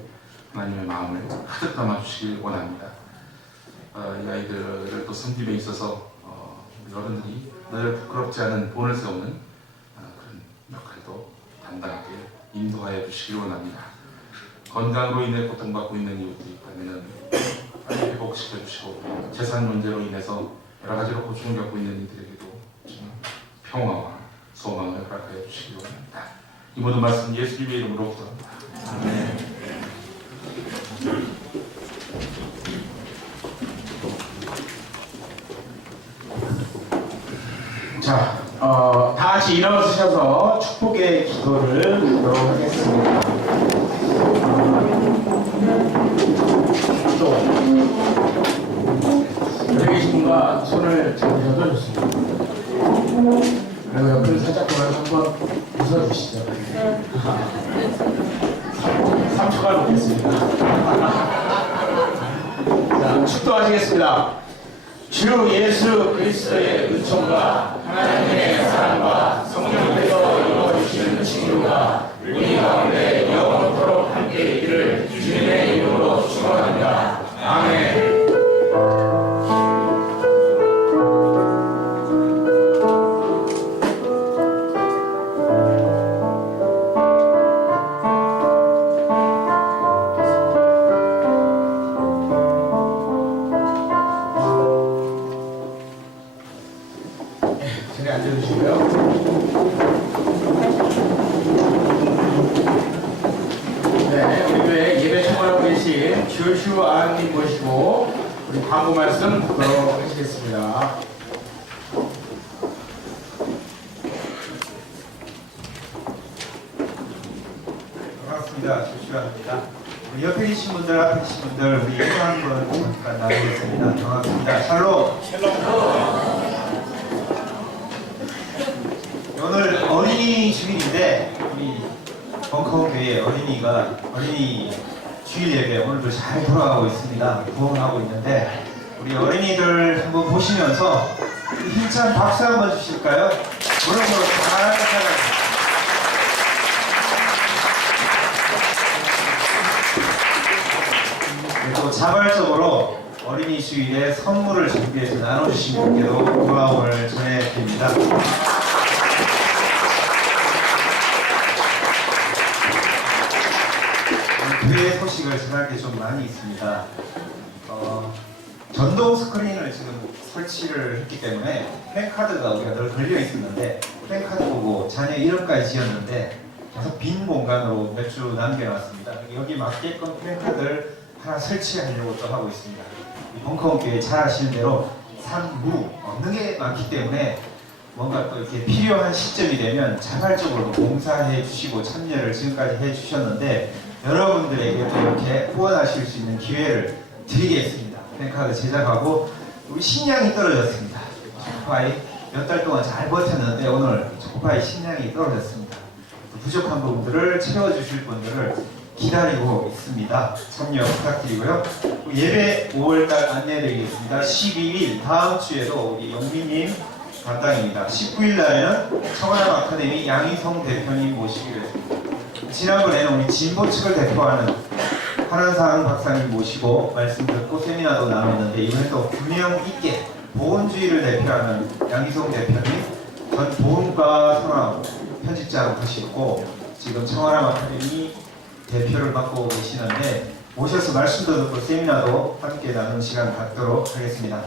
하나님의 마음을 가득 담아 주시길 원합니다. 이 아이들을 또 섬김에 있어서 우리 어른들이 늘 부끄럽지 않은 본을 세우는 그런 역할도 담당하게 인도하여 주시길 원합니다. 건강으로 인해 고통받고 있는 이웃들이 있다면 빨리 회복시켜 주시고 재산 문제로 인해서 여러 가지로 고통을 겪고 있는 이들에게도 평화와 소망을 허락하여 주시기 원합니다. 이 모든 말씀 예수님의 이름으로 기도합니다. 아멘. 자, 다 같이 일어서셔서 축복의 기도를 드리도록 하겠습니다. 또 여기 계신 분과 손을 잡으셔도 좋습니다. 그리고 옆을 살짝 돌아서 한번 웃어주시죠. 3초간 놓겠습니다. 자, 축도하시겠습니다. 주 예수 그리스도의 은총과 하나님의 사랑과 성령께서 이루어주시는 치유가 우리 가운데 영원토록 함께 있기를 주님의 이름으로 축원합니다. 아멘. 자리에 앉아주시고요. 네, 우리 교회 예배 총괄하고 계신 조슈 아님 모시고 우리 광고 말씀 듣도록 하시겠습니다. 반갑습니다. 조슈아입니다. 우리 옆에 계신 분들, 앞에 계신 분들, 우리 인사 한번 잠깐 나누겠습니다. 반갑습니다. 샬롬. 오늘 어린이 주일인데 우리 벙커원 교회 어린이 주일 예배 오늘도 잘 돌아가고 있습니다. 부흥하고 있는데 우리 어린이들 한번 보시면서 힘찬 박수 한번 주실까요? 무릎으로 잘 그리고 자발적으로 어린이 주일에 선물을 준비해서 나눠주신 분께도 고마움을 전해드립니다. 교회 소식을 전할 게 좀 많이 있습니다. 전동 스크린을 지금 설치를 했기 때문에 플랜카드가 우리가 늘 걸려 있었는데 플랜카드 보고 자녀 이름까지 지었는데 계속 빈 공간으로 몇 주 남겨놨습니다. 여기 맞게끔 플랜카드를 하나 설치하려고 또 하고 있습니다. 벙커원교회 잘 아시는 대로 산무 없는 게 많기 때문에 뭔가 또 이렇게 필요한 시점이 되면 자발적으로 봉사해 주시고 참여를 지금까지 해 주셨는데 여러분들에게 또 이렇게 후원하실 수 있는 기회를 드리겠습니다. 플랜카드 제작하고 우리 식량이 떨어졌습니다. 초코파이 몇 달 동안 잘 버텼는데 오늘 초코파이 식량이 떨어졌습니다. 부족한 부분들을 채워주실 분들을 기다리고 있습니다. 참여 부탁드리고요. 예배 5월달 안내드리겠습니다. 12일 다음 주에도 우리 영민님 담당입니다. 19일 날에는 청와남 아카데미 양희성 대표님 모시기로 했습니다. 지난번에는 우리 진보 측을 대표하는 한한상 박사님 모시고 말씀 듣고 세미나도 나눴는데 이번에 또 균형 있게 보건주의를 대표하는 양희성 대표님 전 보험과 산업 편집장 하시고 지금 청와남 아카데미 대표를 맡고 계시는데 모셔서 말씀도 듣고 세미나도 함께 나누는 시간 갖도록 하겠습니다.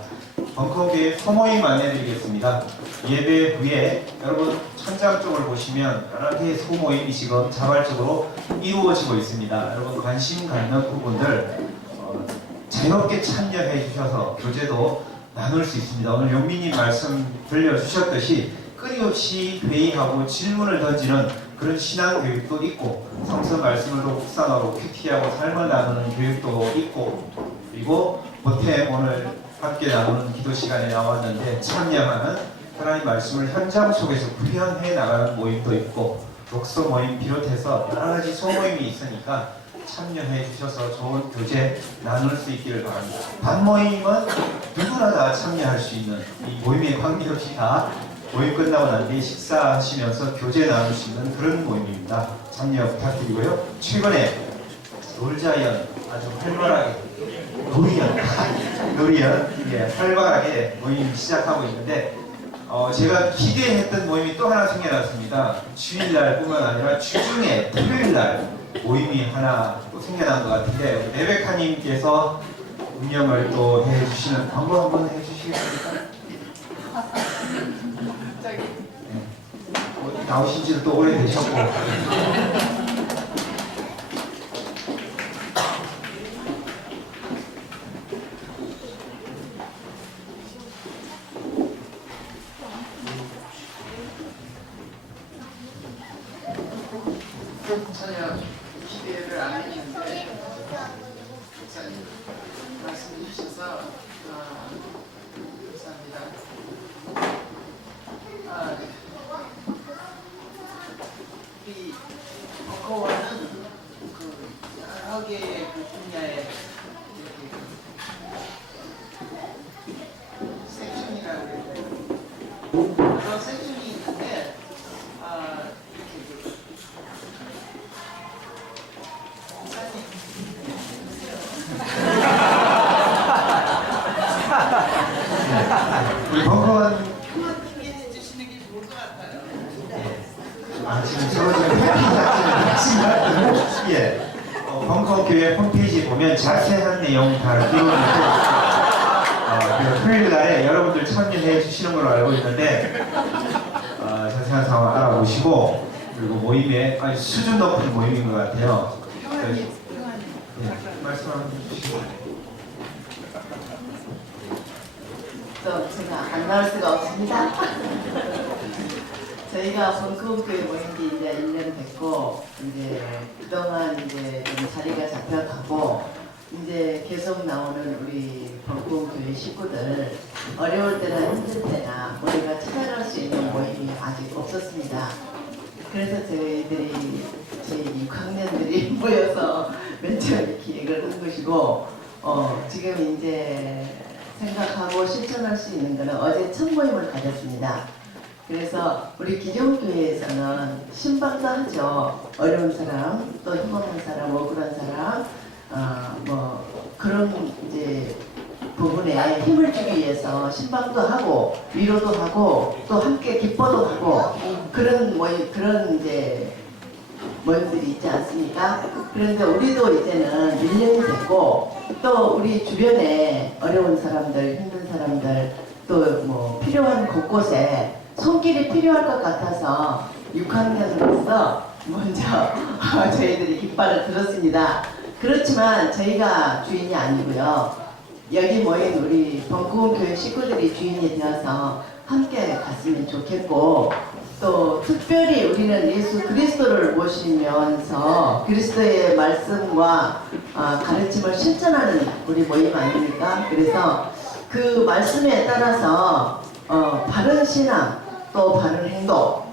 벙커교회 소모임 안내드리겠습니다. 예배 후에 여러분 천장 쪽을 보시면 여러 개의 소모임이 지금 자발적으로 이루어지고 있습니다. 여러분 관심 갖는 부분들 자유롭게 참여해 주셔서 교제도 나눌 수 있습니다. 오늘 용민님 말씀 들려주셨듯이 끊임없이 회의하고 질문을 던지는 그런 신앙 교육도 있고 성서 말씀을 묵상하고 큐티하고 삶을 나누는 교육도 있고 그리고 보태 오늘 함께 나누는 기도 시간에 나왔는데 참여하는 하나님 말씀을 현장 속에서 구현해 나가는 모임도 있고 독서 모임 비롯해서 여러 가지 소모임이 있으니까 참여해 주셔서 좋은 교제 나눌 수 있기를 바랍니다. 반모임은 누구나 다 참여할 수 있는 이 모임에 관계없이 다 모임 끝나고 난 뒤에 식사하시면서 교제 나눌 수 있는 그런 모임입니다. 참여 부탁드리고요. 최근에 놀자연 아주 활발하게 놀이연 예, 활발하게 모임 시작하고 있는데 제가 기대했던 모임이 또 하나 생겨났습니다. 주일날 뿐만 아니라 주중에 토요일날 모임이 하나 또 생겨난 것 같은데 레베카님께서 운영을 또 해주시는 광고 한번 해주시겠습니까? 네. 나오신 지도 또 오래되셨고 전혀 기대를 안 했는데 목사님 말씀해 주셔서 감사합니다. 우리 벙커원은 그 여러 개의 그 분야의 섹션이라고 해야 되나? 그런 섹션이 있는데 우리 벙커원 핑계 주시는 게 좋을 것 같아요. 지금 서로 지금 홈페이지 같은 예. 벙커교회 홈페이지 보면 자세한 내용 다 기록을 토요일 날에 여러분들 참여해 주시는 걸로 알고 있는데 자세한 상황 알아보시고 그리고 모임에 아주 수준 높은 모임인 것 같아요. 네, 말씀 한번 해주시고. 또 제가 안 나올 수가 없습니다. 저희가 벙커원교회 모인 지 이제 1년 됐고 이제 그동안 이제 좀 자리가 잡혀가고 이제 계속 나오는 우리 벙커원교회 식구들 어려울 때나 힘들 때나 우리가 찾아갈 수 있는 모임이 아직 없었습니다. 그래서 저희들이 저희 6학년들이 모여서 맨 처음에 기획을 한 것이고 지금 이제 생각하고 실천할 수 있는 것은 어제 첫 모임을 가졌습니다. 그래서 우리 기존교회에서는 신방도 하죠. 어려운 사람, 또 힘없는 사람, 억울한 사람, 뭐 그런 이제 부분에 힘을 주기 위해서 신방도 하고 위로도 하고 또 함께 기뻐도 하고 그런 그런 이제 모임들이 있지 않습니까? 그런데 우리도 이제는 밀령이 됐고 또 우리 주변에 어려운 사람들, 힘든 사람들 또 뭐 필요한 곳곳에 손길이 필요할 것 같아서 6학년으로서 먼저 저희들이 깃발을 들었습니다. 그렇지만 저희가 주인이 아니고요. 여기 모인 우리 벙커원교회 식구들이 주인이 되어서 함께 갔으면 좋겠고 또 특별히 우리는 예수 그리스도를 모시면서 그리스도의 말씀과 가르침을 실천하는 우리 모임 아닙니까? 그래서 그 말씀에 따라서 바른 신앙 또 바른 행동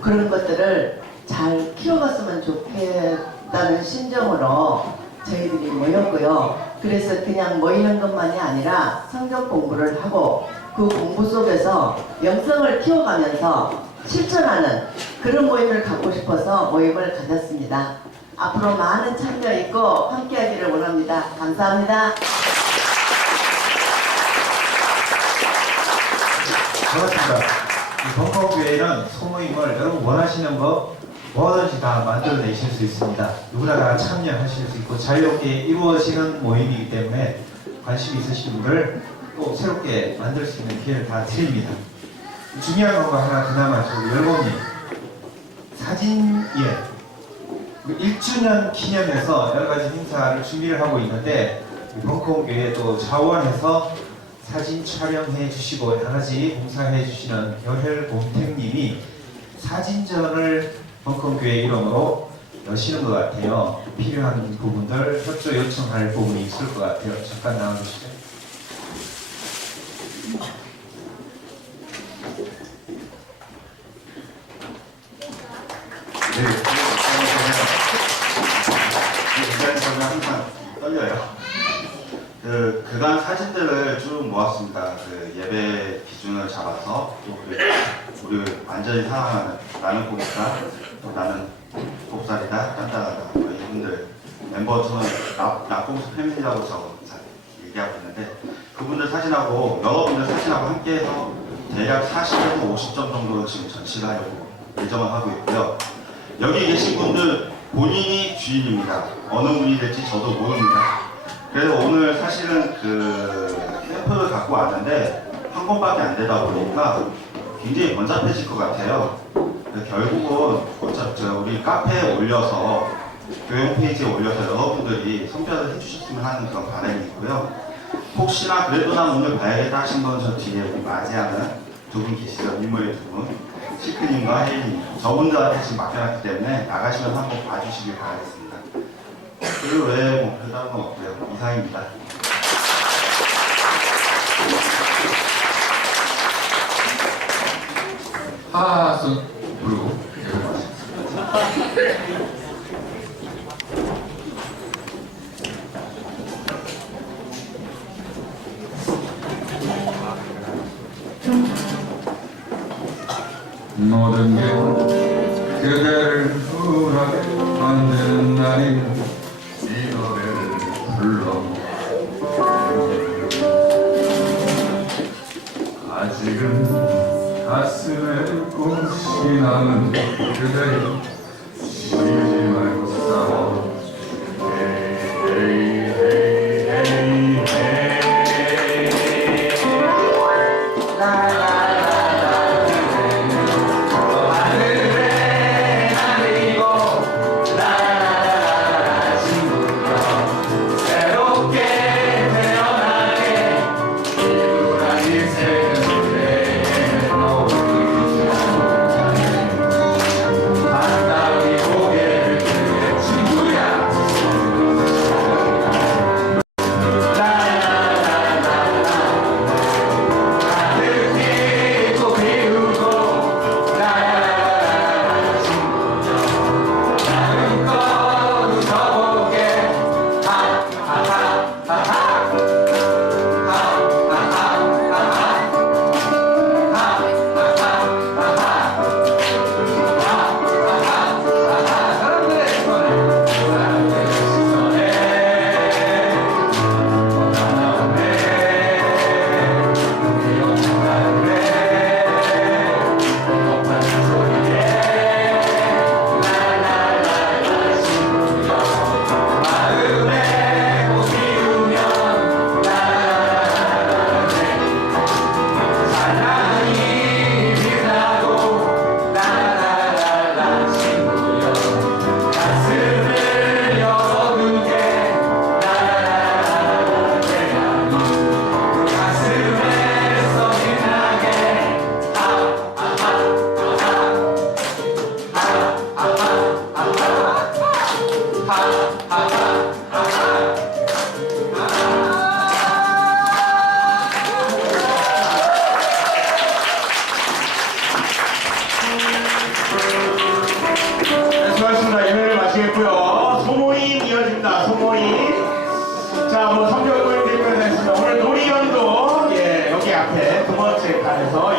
그런 것들을 잘 키워갔으면 좋겠다는 심정으로 저희들이 모였고요. 그래서 그냥 모이는 것만이 아니라 성경 공부를 하고 그 공부 속에서 영성을 키워가면서 실천하는 그런 모임을 갖고 싶어서 모임을 가졌습니다. 앞으로 많은 참여 있고 함께하기를 원합니다. 감사합니다. 반갑습니다. 이 벙커교회는 소모임을 여러분 원하시는 거 뭐든지 다 만들어내실 수 있습니다. 누구나 다 참여하실 수 있고 자유롭게 이루어지는 모임이기 때문에 관심 있으신 분들 또 새롭게 만들 수 있는 기회를 다 드립니다. 중요한 거 하나 그나마 저 열봉님 사진예 1주년 기념해서 여러 가지 행사를 준비를 하고 있는데 벙커교회 또 자원해서 사진 촬영해 주시고 여러 가지 봉사해 주시는 열혈곰택님이 사진전을 벙커교회 이름으로 여시는 것 같아요. 필요한 부분들 협조 요청할 부분이 있을 것 같아요. 잠깐 나와주시죠. 네, 저는 항상 떨려요. 그간 사진들을 쭉 모았습니다. 그 예배 기준을 잡아서 또 우리 완전히 사랑하는 나는 곱이다, 또 나는 곱살이다, 딴따라다 이분들 멤버 저는 낙공수 패밀리라고 저 얘기하고 있는데 그분들 사진하고 여러분들 사진하고 함께해서 대략 40에서 50점 정도로 지금 전시를 하려고 예정을 하고 있고요. 여기 계신 분들 본인이 주인입니다. 어느 분이 될지 저도 모릅니다. 그래서 오늘 사실은 그 샘플을 갖고 왔는데 한 권밖에 안 되다 보니까 굉장히 번잡해질 것 같아요. 결국은 우리 카페에 올려서 교회 홈페이지에 올려서 여러분들이 선별을 해주셨으면 하는 그런 바람이 있고요. 혹시나 그래도 난 오늘 봐야겠다 하신 분 저 뒤에 맞이하는 두 분 계시죠? 인물의 두 분. 시크님과 혜인님. 저분들한테 지금 맡겨놨기 때문에 나가시면 한번 봐주시길 바라겠습니다. 그리고 외에 뭐 별다른 건 없고요. 이상입니다. 하하선 부르고 예배하십니다. 모든 게 그대를 우울하게 만드는 날이면 이 노래를 불러 아직은 가슴에 꿈이 나는 그대여 쉬지 말고 싸워 헤이 헤이 헤이 헤이 고개를 관해서